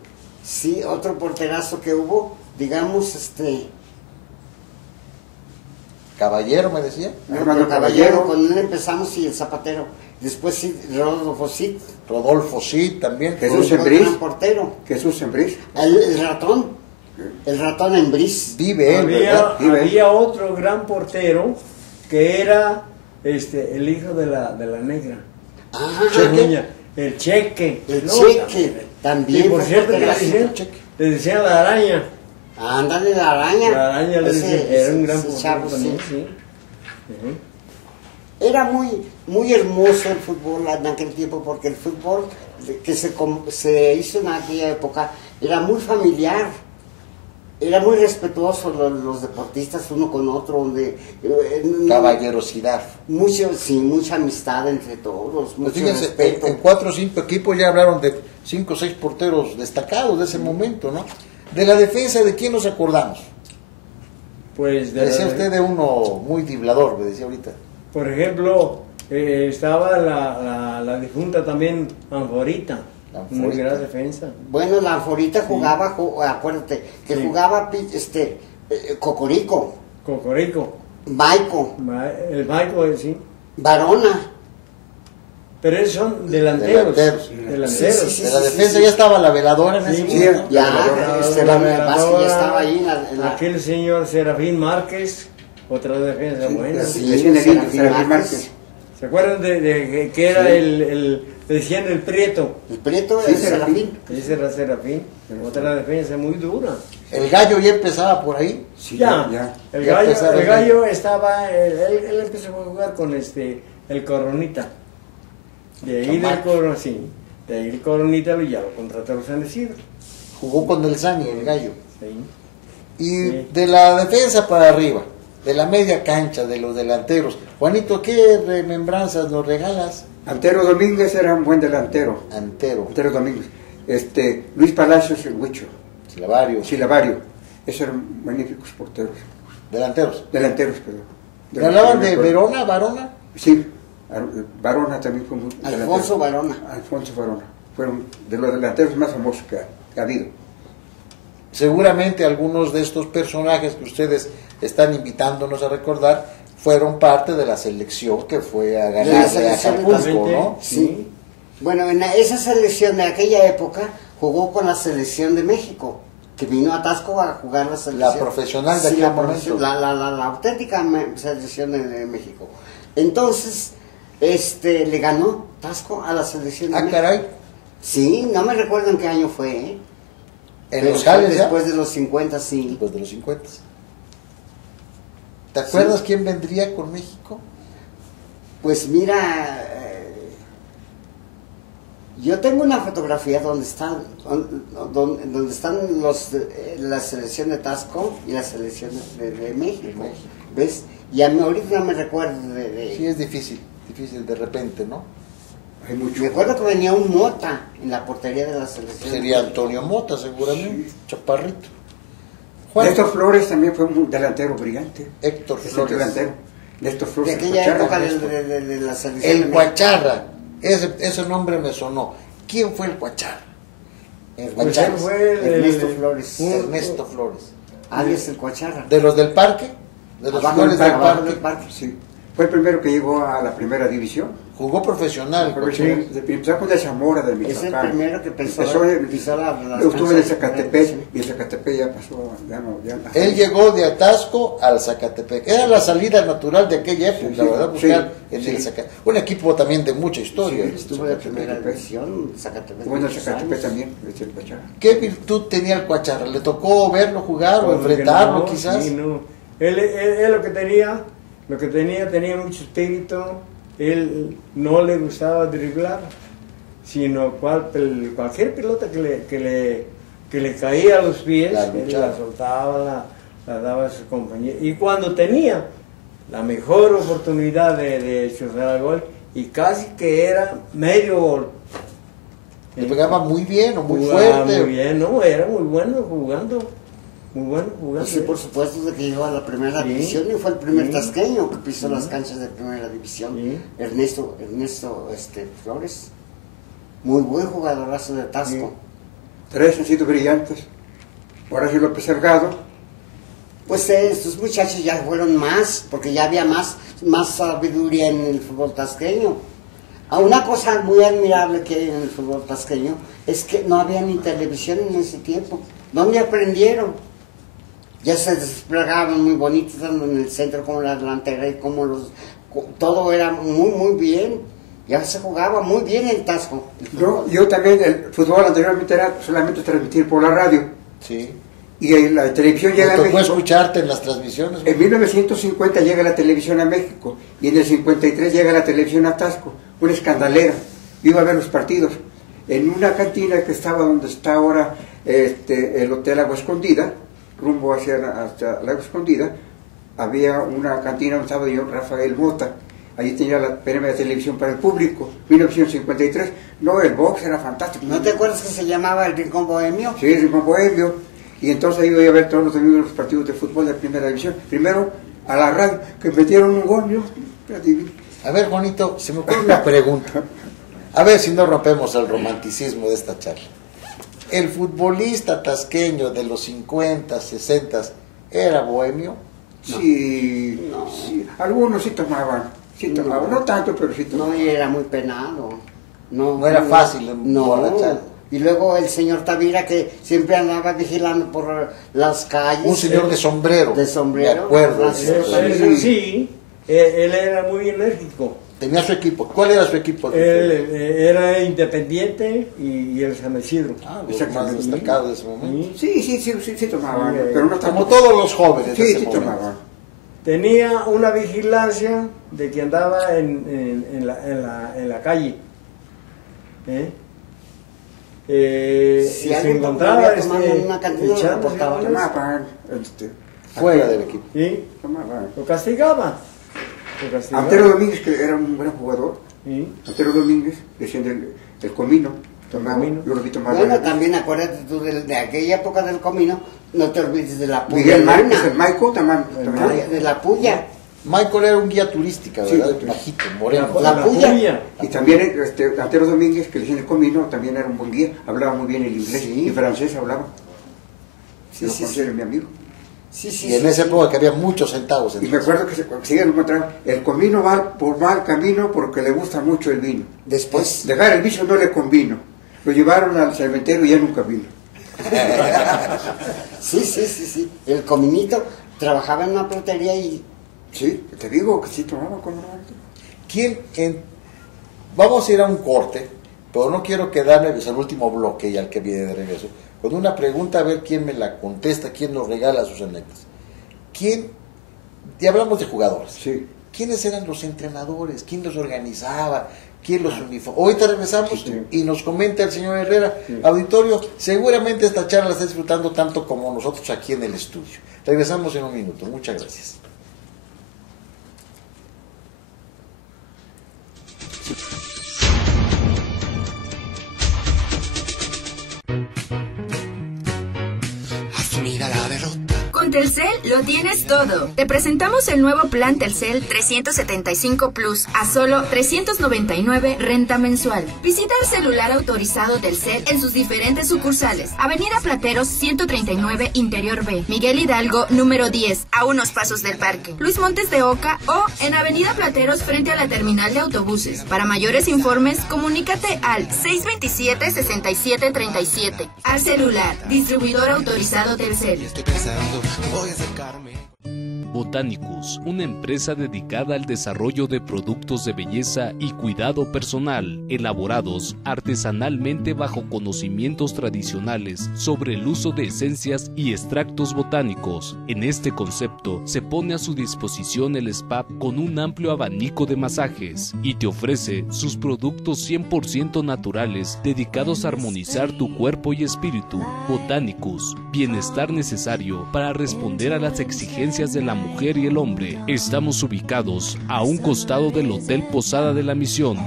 Sí, otro porterazo que hubo, digamos, Caballero, me decía. Hermano Caballero, con él empezamos, y el Zapatero. Después sí, Rodolfo Cid. Rodolfo Cid también. Jesús Embriz. Portero. Jesús Embriz. El ratón. El ratón Embriz. Vive él, ¿verdad? Había otro gran portero que era el hijo de la negra. Ah, el Cheque. El Cheque. También. Y por cierto, le decían la araña. Ándale, la araña. La araña le decían, era un gran portero chavo, también, sí. Era muy hermoso el fútbol en aquel tiempo, porque el fútbol que se hizo en aquella época era muy familiar, era muy respetuoso los deportistas uno con otro, donde caballerosidad, mucha amistad entre todos, mucho fíjense, respeto. en 4 o 5 equipos ya hablaron de 5 o 6 porteros destacados de ese momento, ¿no? De la defensa, ¿de quién nos acordamos? Pues decía usted de uno muy driblador, me decía ahorita. Por ejemplo, estaba la difunta también Anforita, muy gran defensa. Bueno, la Anforita jugaba, acuérdate, que jugaba Cocorico. Maico. El Maico, sí. Varona. Pero esos son delanteros. Sí, de la defensa ya estaba la veladora en ese momento. La veladora ya estaba ahí. Aquel señor Serafín Márquez, otra defensa buena. Serafín Márquez. ¿Se acuerdan de que era decían el Prieto? El Prieto era Serafín. Ese era Serafín, otra defensa muy dura. ¿El Gallo ya empezaba por ahí? Sí, ya. El Gallo estaba, él empezó a jugar con el Coronita. De ahí el Coronita ya lo contrató San Isidro. Jugó con el Sani, el Gallo. Sí. Y de la defensa para arriba, de la media cancha, de los delanteros. Juanito, ¿qué remembranzas nos regalas? Antero Domínguez era un buen delantero. Antero Domínguez. Luis Palacios, el Huicho. Silavario. Esos eran magníficos porteros. Delanteros, perdón. ¿Me hablaban de Varona? Sí. Varona también fue muy... Alfonso Varona. Fueron de los delanteros más famosos que ha habido. Seguramente algunos de estos personajes que ustedes están invitándonos a recordar fueron parte de la selección que fue a ganar de Acapulco, ¿no? Sí. Bueno, en esa selección de aquella época jugó con la selección de México, que vino a Tasco a jugar la selección. La profesional de aquel momento. La auténtica selección de México. Entonces, le ganó Tasco a la selección de México. Caray. Sí, no me recuerdo en qué año fue, ¿En los Jales después de los 50, sí. Después de los 50. ¿Te acuerdas quién vendría con México? Pues mira, yo tengo una fotografía donde están la selección de Tasco y la selección de México. ¿Ves? Y ahorita no me recuerdo Sí, es difícil de repente, ¿no? Me acuerdo que venía un Mota en la portería de la selección. Sería Antonio Mota, seguramente, chaparrito. Héctor Flores también fue un delantero brillante. Héctor Flores. Néstor Flores. De aquella época de la selección. El Cuacharra, ese nombre me sonó. ¿Quién fue el Cuacharra? Ernesto Flores. Ernesto Flores. Alias el Cuacharra. ¿De los del Parque? ¿De los Flores del Parque? Sí. Fue el primero que llegó a la primera división. Jugó profesional. Empezó con el Zamora del Michoacán. Es el primero que pisó estuvo en el Zacatepec y el Zacatepec ya pasó. Él llegó de Atasco al Zacatepec. Era la salida natural de aquella época, ¿verdad? Buscar en el Zacatepec. Un equipo también de mucha historia. Estuvo en la primera división, Zacatepec. Bueno, el Zacatepec también. ¿Qué virtud tenía el Cuacharra? ¿Le tocó verlo jugar o enfrentarlo quizás? Sí, no. Él lo que tenía mucho espíritu. Él no le gustaba driblar, sino cualquier pelota que le caía a los pies, él la soltaba, la daba a su compañero. Y cuando tenía la mejor oportunidad de chutar al gol, y casi que era medio gol. ¿Le pegaba muy bien o muy fuerte? Muy bien, no, era muy bueno jugando. Muy bueno jugando. Sí, por supuesto, de que llegó a la primera división y fue el primer tasqueño que pisó las canchas de primera división. Ernesto Flores. Muy buen jugadorazo de Tasco. Tres han sido brillantes. Ahora sí López Salgado. Pues estos muchachos ya fueron más, porque ya había más sabiduría en el fútbol tasqueño. Una cosa muy admirable que hay en el fútbol tasqueño es que no había ni televisión en ese tiempo. ¿Dónde aprendieron? Ya se desplegaban muy bonitos tanto en el centro como en la delantera y todo era muy bien. Ya se jugaba muy bien en Tasco. Yo también, el fútbol anteriormente era solamente transmitir por la radio. Sí. Y la televisión llega a México. ¿Puedes escucharte en las transmisiones? En 1950 llega la televisión a México y en el 53 llega la televisión a Tasco, una escandalera. Yo iba a ver los partidos en una cantina que estaba donde está ahora el Hotel Agua Escondida, rumbo hasta la Agua Escondida. Había una cantina donde estaba yo, Rafael Mota. Allí tenía la primera televisión para el público, 1953. No, el box era fantástico. ¿No te acuerdas que se llamaba el Rincón Bohemio? Sí, el Rincón Bohemio. Y entonces ahí iba a ver todos los domingos los partidos de fútbol de primera división. Primero a la radio, que metieron un gol. Yo, a ver, Juanito, se me ocurre una pregunta. A ver si no rompemos el romanticismo de esta charla. ¿El futbolista tasqueño de los 50, 60 era bohemio? Sí, no. Sí, algunos sí tomaban. Sí tomaban, no tanto, pero sí tomaban. No, y era muy penado. No era fácil emborrachar. Y luego el señor Tavira, que siempre andaba vigilando por las calles. Un señor de sombrero. De sombrero. De acuerdo. Sí, él era muy enérgico. Tenía su equipo. ¿Cuál era su equipo? Él era Independiente y el San Isidro. Los más destacados de ese momento. Sí tomaban, pero no como todos los jóvenes. Sí tomaban. Tenía una vigilancia de que andaba en la calle. Si se alguien encontraba una cantidad de reportaba, tomaban fuera del equipo. ¿Sí? Tomaban. Lo castigaba. Antero Domínguez, que era un gran jugador. ¿Sí? Antero Domínguez, decían del Comino. Tomaba, yo lo vi tomar. Bueno, también acuérdate tú de aquella época del Comino, no te olvides de la Puya. Miguel Márquez, el Maico también. De la Puya. Michael era un guía turística, ¿verdad? Sí, bajito, moreno. La Puya. Y también Antero Domínguez, que le decían el Comino, también era un buen guía. Hablaba muy bien el inglés y francés hablaba. Sí, era mi amigo. Y en esa época que había muchos centavos. Y me acuerdo que se iban a encontrar, el Comino va por mal camino porque le gusta mucho el vino. Después. Dejar el vicio no le convino. Lo llevaron al cementerio y ya nunca vino. Sí. El Cominito trabajaba en una platería y... Sí, te digo que sí tomaba con Vamos a ir a un corte, pero no quiero quedarme al último bloque y al que viene de regreso, con una pregunta a ver quién me la contesta, quién nos regala sus anécdotas. Y hablamos de jugadores. Sí. ¿Quiénes eran los entrenadores? ¿Quién los organizaba? ¿Quién los uniformaba? Ahorita regresamos y nos comenta el señor Herrera. Auditorio, seguramente esta charla la está disfrutando tanto como nosotros aquí en el estudio. Regresamos en un minuto. Muchas gracias. Asumida la derrota. Con Telcel lo tienes todo. Te presentamos el nuevo plan Telcel 375 Plus a solo 399 renta mensual. Visita el celular autorizado Telcel en sus diferentes sucursales. Avenida Plateros 139 Interior B, Miguel Hidalgo número 10, a unos pasos del parque, Luis Montes de Oca, o en Avenida Plateros frente a la terminal de autobuses. Para mayores informes, comunícate al 627-6737. Al celular, distribuidor autorizado Telcel. Estoy pensando, voy a acercarme. Botanicus, una empresa dedicada al desarrollo de productos de belleza y cuidado personal, elaborados artesanalmente bajo conocimientos tradicionales sobre el uso de esencias y extractos botánicos. En este concepto, se pone a su disposición el spa con un amplio abanico de masajes y te ofrece sus productos 100% naturales dedicados a armonizar tu cuerpo y espíritu. Botanicus, bienestar necesario para responder a las exigencias de la mujer y el hombre. Estamos ubicados a un costado del Hotel Posada de la Misión.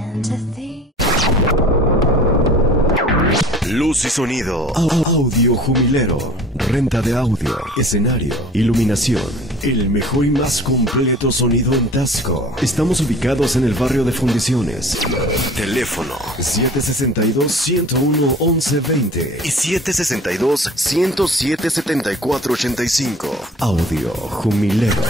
Luz y sonido. Audio Jumilero. Renta de audio, escenario, iluminación. El mejor y más completo sonido en Tasco. Estamos ubicados en el barrio de Fundiciones. Teléfono 762-101-1120 y 762-107-7485. Audio Jumilero.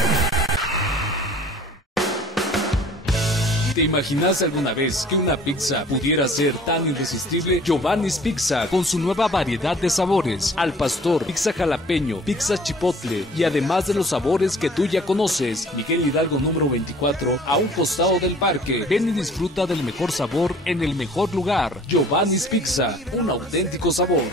¿Te imaginaste alguna vez que una pizza pudiera ser tan irresistible? Giovanni's Pizza, con su nueva variedad de sabores, al pastor, pizza jalapeño, pizza chipotle y además de los sabores que tú ya conoces. Miguel Hidalgo número 24, a un costado del parque. Ven y disfruta del mejor sabor en el mejor lugar. Giovanni's Pizza, un auténtico sabor.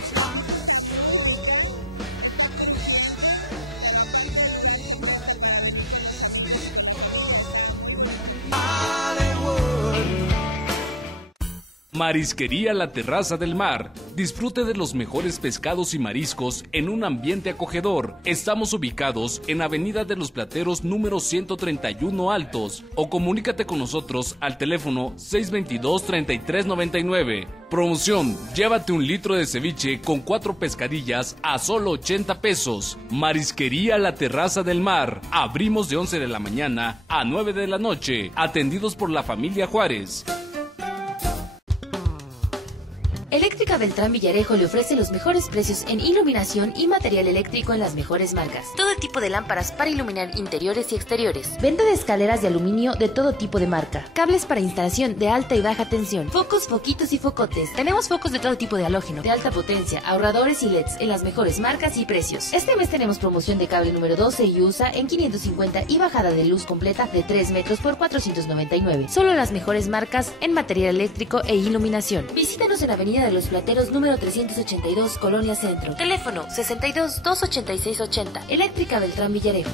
Marisquería La Terraza del Mar. Disfrute de los mejores pescados y mariscos en un ambiente acogedor. Estamos ubicados en Avenida de los Plateros número 131 Altos o comunícate con nosotros al teléfono 622-3399. Promoción, llévate un litro de ceviche con 4 pescadillas a solo 80 pesos. Marisquería La Terraza del Mar. Abrimos de 11 de la mañana a 9 de la noche. Atendidos por la familia Juárez. Eléctrica Beltrán Villarejo le ofrece los mejores precios en iluminación y material eléctrico en las mejores marcas. Todo tipo de lámparas para iluminar interiores y exteriores. Venta de escaleras de aluminio de todo tipo de marca. Cables para instalación de alta y baja tensión. Focos, foquitos y focotes. Tenemos focos de todo tipo de halógeno, de alta potencia, ahorradores y LEDs en las mejores marcas y precios. Este mes tenemos promoción de cable número 12 y USA en 550 y bajada de luz completa de 3 metros por 499. Solo las mejores marcas en material eléctrico e iluminación. Visítanos en Avenida de los Plateros número 382, Colonia Centro. Teléfono 62-286-80. Eléctrica Beltrán Villarejo.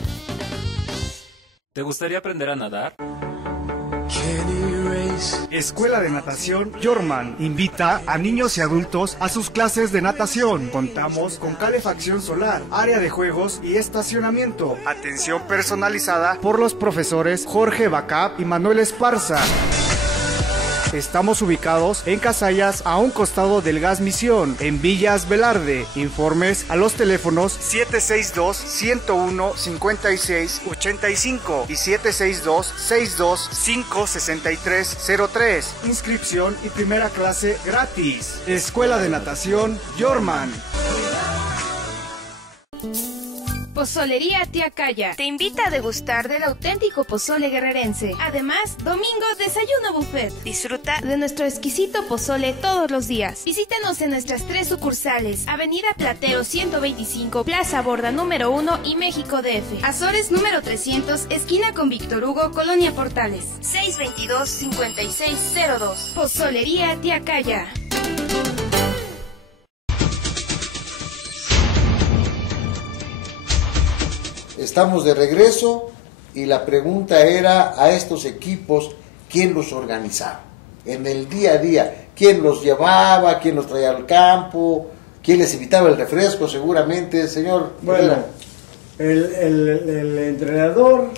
¿Te gustaría aprender a nadar? Escuela de Natación Yorman invita a niños y adultos a sus clases de natación. Contamos con calefacción solar, área de juegos y estacionamiento. Atención personalizada por los profesores Jorge Bacap y Manuel Esparza. Estamos ubicados en Casayas, a un costado del Gas Misión, en Villas Velarde. Informes a los teléfonos 762-101-5685 y 762-625-6303. Inscripción y primera clase gratis. Escuela de Natación Yorman. Pozolería Tía Calla te invita a degustar del auténtico pozole guerrerense. Además, domingo desayuno buffet. Disfruta de nuestro exquisito pozole todos los días. Visítanos en nuestras 3 sucursales: Avenida Platero 125, Plaza Borda número 1 y México DF. Azores número 300, esquina con Víctor Hugo, Colonia Portales. 622-5602. Pozolería Tía Calla. Estamos de regreso y la pregunta era a estos equipos, ¿quién los organizaba? En el día a día, ¿quién los llevaba? ¿Quién los traía al campo? ¿Quién les invitaba el refresco? Seguramente, señor. Bueno, el entrenador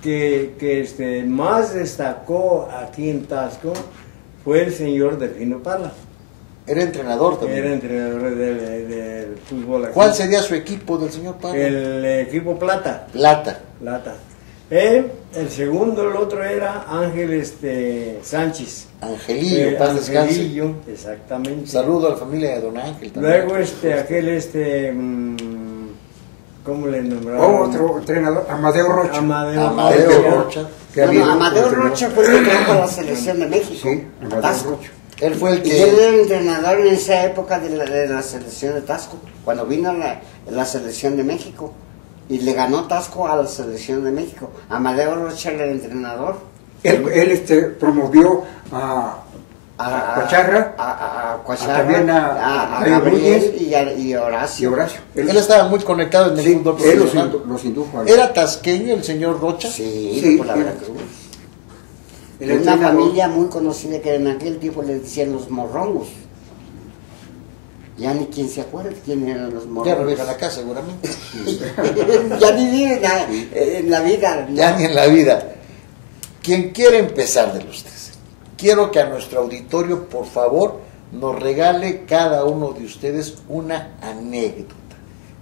que más destacó aquí en Taxco fue el señor Delfino Parra. Era entrenador también. Era entrenador del fútbol aquí. ¿Cuál sería su equipo del señor Parra? El equipo Plata. Plata. El segundo, el otro era Ángel Sánchez. Angelillo, paz descanse. Angelillo, exactamente. Saludo a la familia de don Ángel también. Luego ¿cómo le nombraron? Otro entrenador, Amadeo Rocha. Amadeo Rocha. Amadeo Rocha fue el que trajo a la selección de México. Sí, Amadeo Rocha. Él fue el que... Y él era el entrenador en esa época de la selección de Taxco, cuando vino la selección de México. Y le ganó Taxco a la selección de México. Amadeo Rocha era el entrenador. Él promovió a Cuacharra, también a Gabriel y Horacio. Él estaba muy conectado en el fútbol profesional. Él los indujo. ¿Era tasqueño el señor Rocha? Sí, por la Veracruz. Una familia muy conocida que en aquel tiempo le decían los morrongos. Ya ni quien se acuerda quién eran los morrongos. Ya no vive en la casa, seguramente. Ya ni vive en la vida. ¿No? Ya ni en la vida. Quien quiere empezar de los tres, quiero que a nuestro auditorio, por favor, nos regale cada uno de ustedes una anécdota.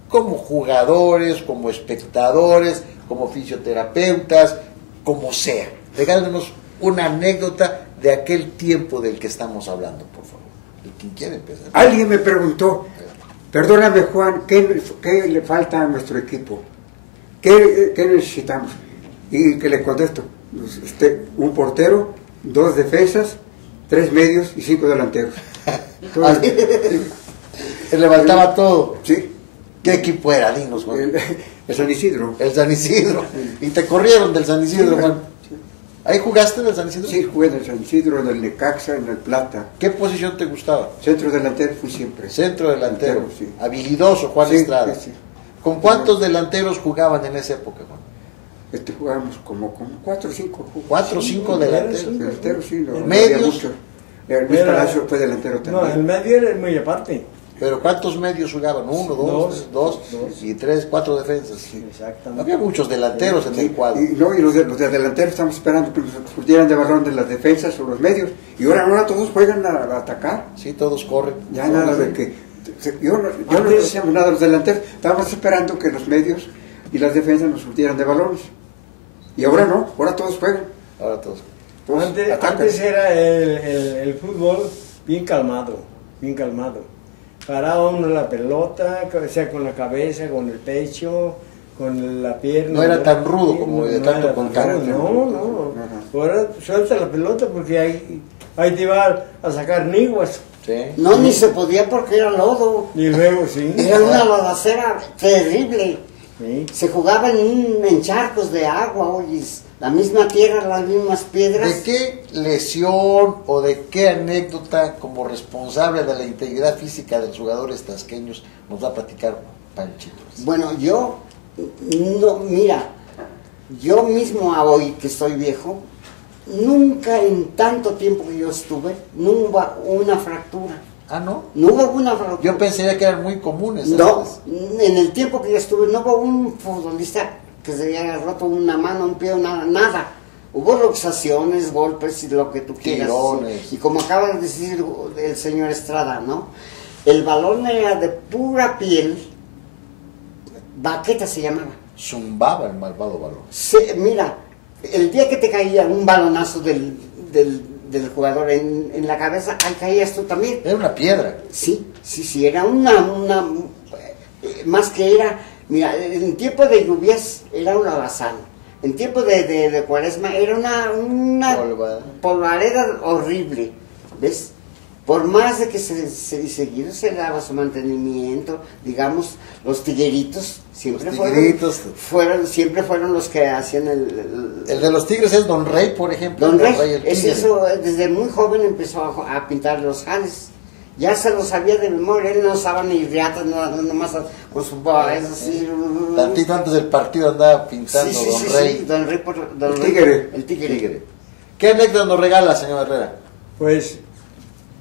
Como jugadores, como espectadores, como fisioterapeutas, como sea. Regálenos una anécdota de aquel tiempo del que estamos hablando, por favor. ¿Quién quiere empezar? Alguien me preguntó, perdóname Juan, ¿qué le falta a nuestro equipo? ¿Qué necesitamos? Y que le contesto, un portero, 2 defensas, 3 medios y 5 delanteros. Él levantaba todo. Sí. ¿Qué equipo era? Dinos, Juan. El San Isidro. El San Isidro. Y te corrieron del San Isidro, sí, Juan. ¿Ahí jugaste en el San Isidro? Sí, jugué en el San Isidro, en el Necaxa, en el Plata. ¿Qué posición te gustaba? Centro delantero fui siempre. Centro delantero. Sí. Habilidoso, Juan Estrada. Sí. ¿Con cuántos delanteros jugaban en esa época, Juan? Jugábamos como 4 o 5. 4 o 5 delanteros. Delanteros, sí. ¿Medios? Luis Palacio fue delantero también. No, el medio era muy aparte. Pero ¿cuántos medios jugaban? Uno, dos, y tres, cuatro defensas. Sí, exactamente. Había muchos delanteros en el cuadro. Y los de delanteros estamos esperando que nos surtieran de balón de las defensas o los medios. Y ahora todos juegan a atacar. Sí, todos corren. Ya nada de que... Yo no decíamos nada de los delanteros. Estábamos esperando que los medios y las defensas nos surtieran de balones. Y ahora no, ahora todos juegan. Ahora todos. Antes era el fútbol bien calmado. Paraba uno la pelota, o sea, con la cabeza, con el pecho, con la pierna. No era tan rudo como de tanto contacto. No. Ahora suelta la pelota porque ahí te iba a sacar niguas. Sí. No, ni se podía porque era lodo. Y luego sí. Era una lodacera terrible. Sí. Se jugaba en charcos de agua, oyes. La misma tierra, las mismas piedras. ¿De qué lesión o de qué anécdota como responsable de la integridad física de los jugadores tasqueños nos va a platicar Panchito? Bueno, yo mismo a hoy que estoy viejo, nunca en tanto tiempo que yo estuve, no hubo una fractura. Ah, ¿no? No hubo una fractura. Yo pensaría que eran muy comunes. No, en el tiempo que yo estuve no hubo un futbolista que se haya roto una mano, un pie, nada. Hubo luxaciones, golpes y lo que tú quieras. Tirones. Y como acaba de decir el señor Estrada, ¿no? El balón era de pura piel, baqueta se llamaba. Zumbaba el malvado balón. Sí, mira, el día que te caía un balonazo del jugador en la cabeza, ahí caías tú también. Era una piedra. Sí, era una más que era... Mira, en tiempo de lluvias era un alazán. En tiempo de cuaresma era una polvareda horrible. ¿Ves? Por más de que seguido se daba su mantenimiento, digamos, los tigueritos siempre fueron los que hacían el de los tigres es Don Rey, por ejemplo. Don Rey eso, desde muy joven empezó a pintar los jales. Ya se lo sabía de memoria, él no usaba ni riatas, nomás con su voz así. Tantito antes del partido andaba pintando Don Rey. Sí, Don Rey El tigre. ¿Qué anécdota nos regala, señor Herrera? Pues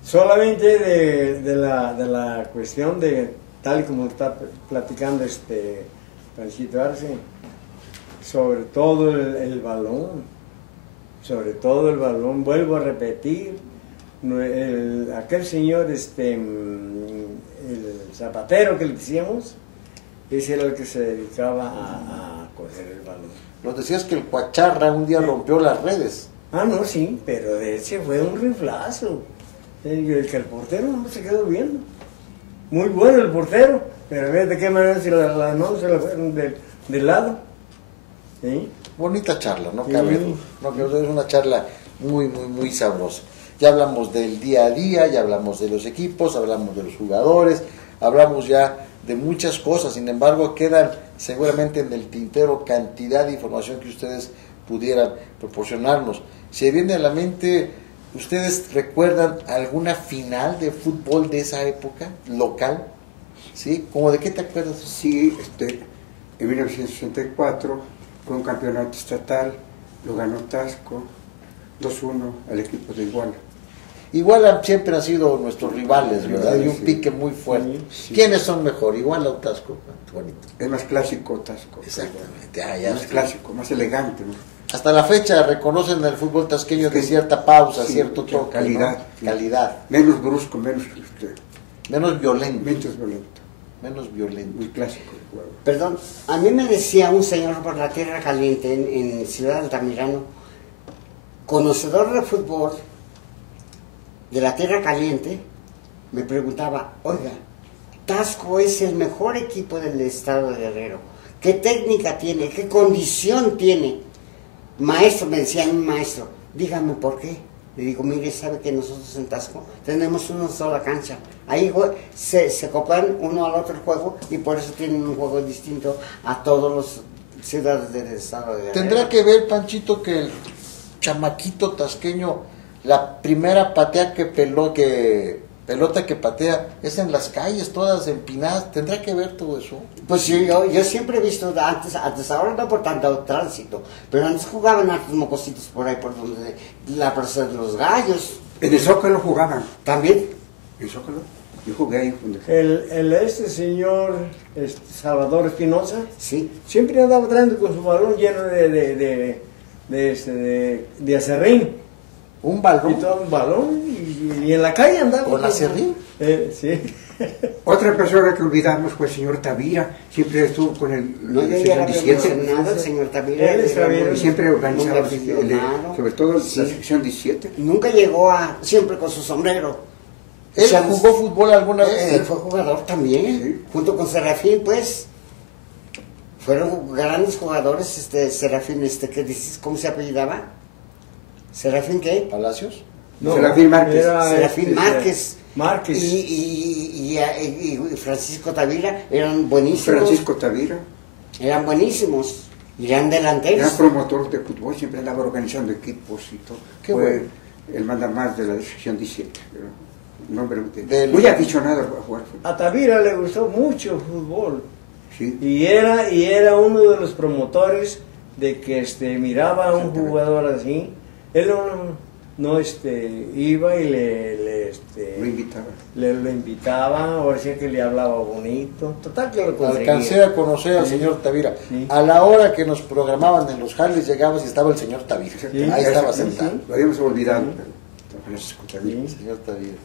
solamente de la cuestión de, tal y como está platicando Panchito Arce, sobre todo el balón, vuelvo a repetir. Aquel señor, el zapatero que le decíamos, ese era el que se dedicaba a coger el balón. Nos decías que el Cuacharra un día rompió las redes. Ah, no, sí, pero de ese fue un riflazo. El que el portero no se quedó viendo. Muy bueno el portero, pero ves de qué manera se la fueron de lado. ¿Sí? Bonita charla, ¿no? Cabe duda. No, es una charla muy sabrosa. Ya hablamos del día a día, ya hablamos de los equipos, hablamos de los jugadores, hablamos ya de muchas cosas. Sin embargo, quedan seguramente en el tintero cantidad de información que ustedes pudieran proporcionarnos. ¿Se viene a la mente, ustedes recuerdan alguna final de fútbol de esa época, local? ¿Sí? ¿Cómo de qué te acuerdas? Sí, en 1964 fue un campeonato estatal, lo ganó Tasco, 2-1 al equipo de Iguala. Iguala siempre han sido nuestros rivales, ¿verdad? Y un pique muy fuerte. Sí. ¿Quiénes son mejor, Iguala o Tasco? Bonito. Es más clásico Tasco. Exactamente. Más clásico, más elegante, ¿no? Hasta la fecha reconocen el fútbol tasqueño de cierta pausa, cierto toque, calidad, ¿no? Calidad. Menos brusco, menos violento. Menos violento. Muy clásico el juego. Perdón, a mí me decía un señor por la Tierra Caliente en Ciudad Altamirano, conocedor de fútbol de la Tierra Caliente, me preguntaba, oiga, Tasco es el mejor equipo del estado de Guerrero. ¿Qué técnica tiene? ¿Qué condición tiene? Maestro, me decía un maestro, dígame por qué. Le digo, mire, sabe que nosotros en Tasco tenemos una sola cancha. Ahí se copian uno al otro el juego y por eso tienen un juego distinto a todos los ciudades del estado de Guerrero. ¿Tendrá que ver, Panchito, que el chamaquito tasqueño, la primera pelota que patea es en las calles, todas empinadas? ¿Tendrá que ver todo eso? Pues yo siempre he visto, antes ahora no por tanto tránsito, pero antes jugaban a los mocositos por ahí, por donde la plaza de los gallos. En el Zócalo jugaban. ¿También? ¿En el Zócalo? Yo jugué ahí. Este señor Salvador Espinosa, sí, siempre andaba trayendo con su balón lleno de acerrín. ¿Un balón? Y todo un balón, y en la calle andaba. ¿Con acerrín? Sí. Otra persona que olvidamos fue el señor Tavira, siempre estuvo con el sección 17. Nada, el señor Tavira. Y siempre organizaba, sobre todo la sección 17. Nunca llegó siempre con su sombrero. ¿Él jugó fútbol alguna vez? Él fue jugador también, sí. Junto con Serafín, pues. Fueron grandes jugadores, Serafín, ¿qué dices? ¿Cómo se apellidaba? ¿Serafín qué? ¿Palacios? No, Serafín Márquez. Serafín Márquez. Márquez. Y Francisco Tavira eran buenísimos. Francisco Tavira. Eran buenísimos. Y eran delanteros. Era promotor de fútbol, siempre andaba organizando equipos y todo. Qué fue bueno. El mandamás de la sección 17. Un hombre muy aficionado a jugar fútbol. A Tavira le gustó mucho el fútbol. Sí. Y era uno de los promotores de que miraba a un jugador así. Él no iba y lo invitaba, ahora sí que le hablaba bonito. Total que lo conseguía. Alcancé a conocer al señor Tavira. Sí. A la hora que nos programaban en los Harleys llegabas y estaba el señor Tavira. Sí. Ahí estaba sentado. Lo habíamos olvidado. Señor Tavira.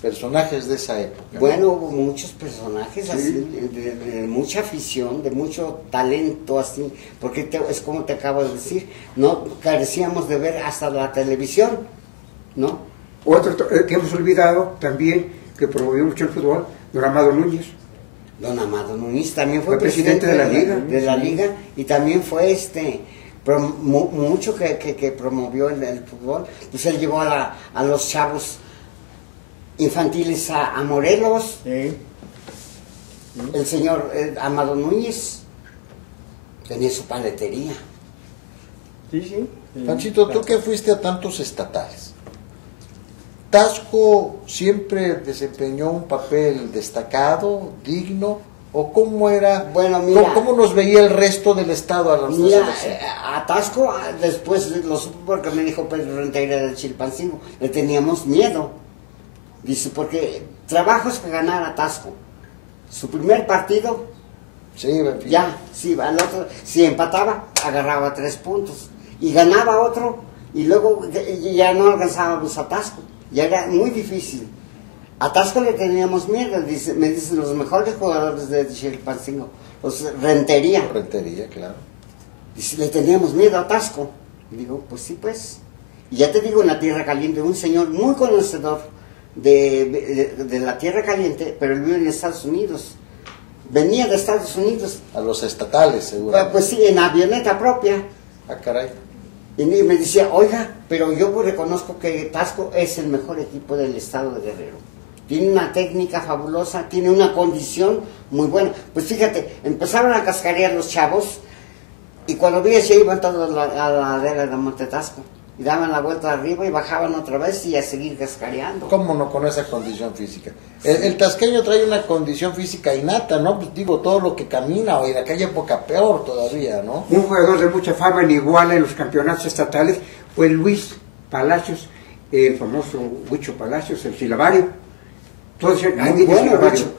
Personajes de esa época. Bueno, hubo muchos personajes así, de mucha afición, de mucho talento así, porque es como te acabo de decir, no carecíamos de ver hasta la televisión, ¿no? Otro que hemos olvidado también, que promovió mucho el fútbol, don Amado Núñez. Don Amado Núñez también fue presidente de la Liga. De la Liga, y también fue mucho que promovió el fútbol. Pues él llevó a los chavos infantiles a Morelos. Sí. El señor Amado Núñez tenía su paletería. Sí. Panchito, tú que fuiste a tantos estatales, ¿Tasco siempre desempeñó un papel destacado, digno, o cómo era? Bueno, mira, ¿Cómo nos veía el resto del estado a los a Tasco después lo supo porque me dijo Pedro Rentería del Chilpancingo, le teníamos miedo. Dice, porque trabajos que ganara Tasco. Su primer partido, al otro, si empataba, agarraba 3 puntos. Y ganaba otro, y luego ya no alcanzábamos a Tasco. Ya era muy difícil. A Tasco le teníamos miedo, me dicen los mejores jugadores de Chilpancingo, los Rentería. Rentería, claro. Dice, le teníamos miedo a Tasco. Y digo, pues sí, pues. Y ya te digo, en la Tierra Caliente, un señor muy conocedor de la Tierra Caliente, pero él vive en Estados Unidos. Venía de Estados Unidos. A los estatales, seguro. Pues sí, en avioneta propia. Ah, caray. Y me decía, oiga, pero yo reconozco que Tasco es el mejor equipo del estado de Guerrero. Tiene una técnica fabulosa, tiene una condición muy buena. Pues fíjate, empezaron a cascarear los chavos y cuando vi se iban todos a la ladera de Monte Tasco. Y daban la vuelta arriba y bajaban otra vez y a seguir cascareando. ¿Cómo no con esa condición física? El tasqueño trae una condición física innata, ¿no? Pues digo, todo lo que camina, o en aquella época peor todavía, ¿no? Un jugador de mucha fama en Iguala en los campeonatos estatales fue Luis Palacios, el famoso Huicho Palacios, el Silabario. Entonces,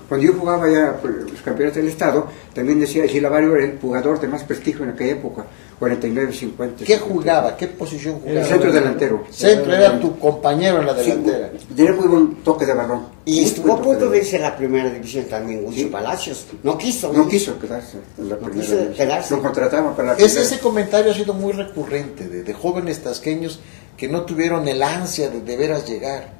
cuando yo jugaba ya los campeonatos del estado, también decía el Silabario era el jugador de más prestigio en aquella época, 49-50. ¿Qué jugaba? ¿Qué posición jugaba? El centro delantero. Centro era tu compañero en la delantera. Sí, tenía muy buen toque de balón. Y estuvo a punto de irse a la primera división también, Huicho Palacios. No quiso quedarse en la primera división. Lo contrataban para la Ese comentario ha sido muy recurrente de jóvenes tasqueños que no tuvieron el ansia de veras llegar.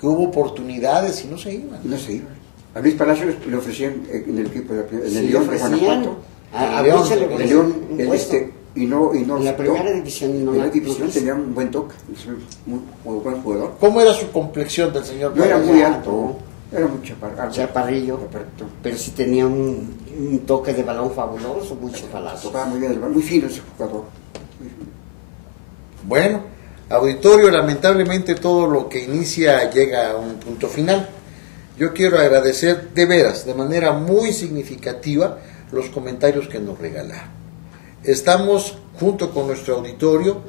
Que hubo oportunidades y no se iban. No se iban. A Luis Palacios le ofrecían en el equipo en el León de Guanajuato. A León, y no en la primera división. En la división tenía un buen toque, muy buen jugador. ¿Cómo era su complexión del señor? No era muy alto, era muy chaparrillo, pero sí tenía un toque de balón fabuloso, mucho Palacios. Tocaba muy bien el balón, muy fino ese jugador. Bueno, auditorio, lamentablemente todo lo que inicia llega a un punto final. Yo quiero agradecer de veras, de manera muy significativa, los comentarios que nos regalaron. Estamos, junto con nuestro auditorio,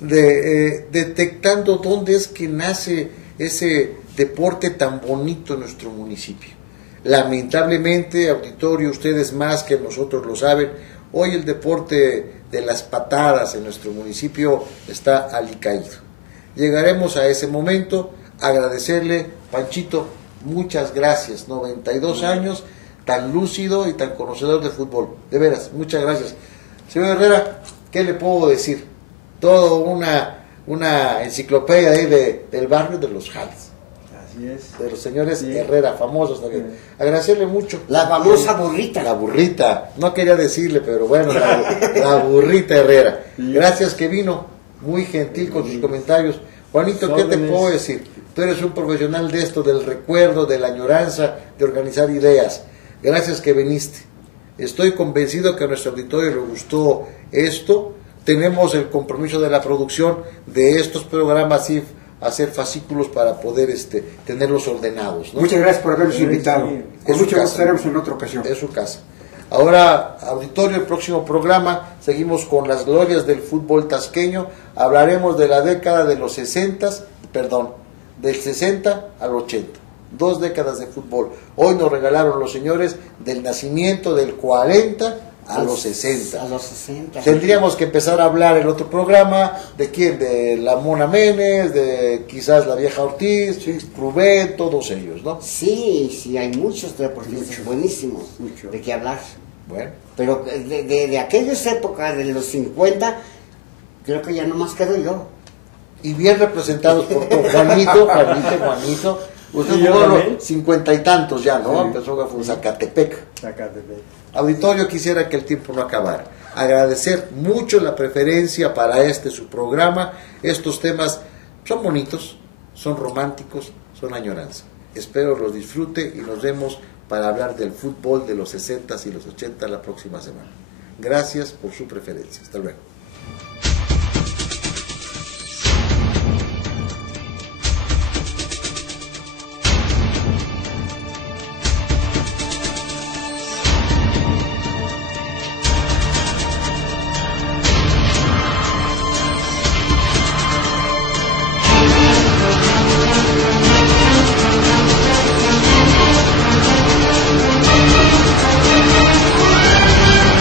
detectando dónde es que nace ese deporte tan bonito en nuestro municipio. Lamentablemente, auditorio, ustedes más que nosotros lo saben, hoy el deporte de las patadas en nuestro municipio está alicaído. Llegaremos a ese momento. Agradecerle, Panchito, muchas gracias, 92 años, tan lúcido y tan conocedor de fútbol, de veras, muchas gracias. Señor Herrera, ¿qué le puedo decir? Todo una enciclopedia ahí del barrio de los Jales. Así es. De los señores Herrera, famosos también. Agradecerle mucho. La famosa burrita. La burrita, no quería decirle, pero bueno, la burrita Herrera. Gracias que vino, muy gentil con sus comentarios. Juanito, ¿qué te puedo decir? Tú eres un profesional de esto, del recuerdo, de la añoranza, de organizar ideas. Gracias que viniste. Estoy convencido que a nuestro auditorio le gustó esto. Tenemos el compromiso de la producción de estos programas y hacer fascículos para poder tenerlos ordenados, ¿no? Muchas gracias por habernos invitado. Con mucho gusto estaremos en otra ocasión. Es su casa. Ahora, auditorio, el próximo programa, seguimos con las glorias del fútbol tasqueño. Hablaremos de la década de los 60, del 60 al 80. 2 décadas de fútbol. Hoy nos regalaron los señores del nacimiento del 40 a los 60. A los 60. Tendríamos que empezar a hablar el otro programa, ¿de quién? De la Mona Menes, de quizás la vieja Ortiz, Rubén, todos ellos, ¿no? Sí, hay muchos deportistas buenísimos de qué hablar. Bueno. Pero de aquellas épocas, de los 50, creo que ya nomás quedo yo. Y bien representados por Juanito. Usted jugó los 50 y tantos ya, ¿no? Sí. Empezó a jugar Zacatepec. Auditorio, quisiera que el tiempo no acabara. Agradecer mucho la preferencia para su programa. Estos temas son bonitos, son románticos, son añoranza. Espero los disfrute y nos vemos para hablar del fútbol de los 60s y los 80 la próxima semana. Gracias por su preferencia. Hasta luego.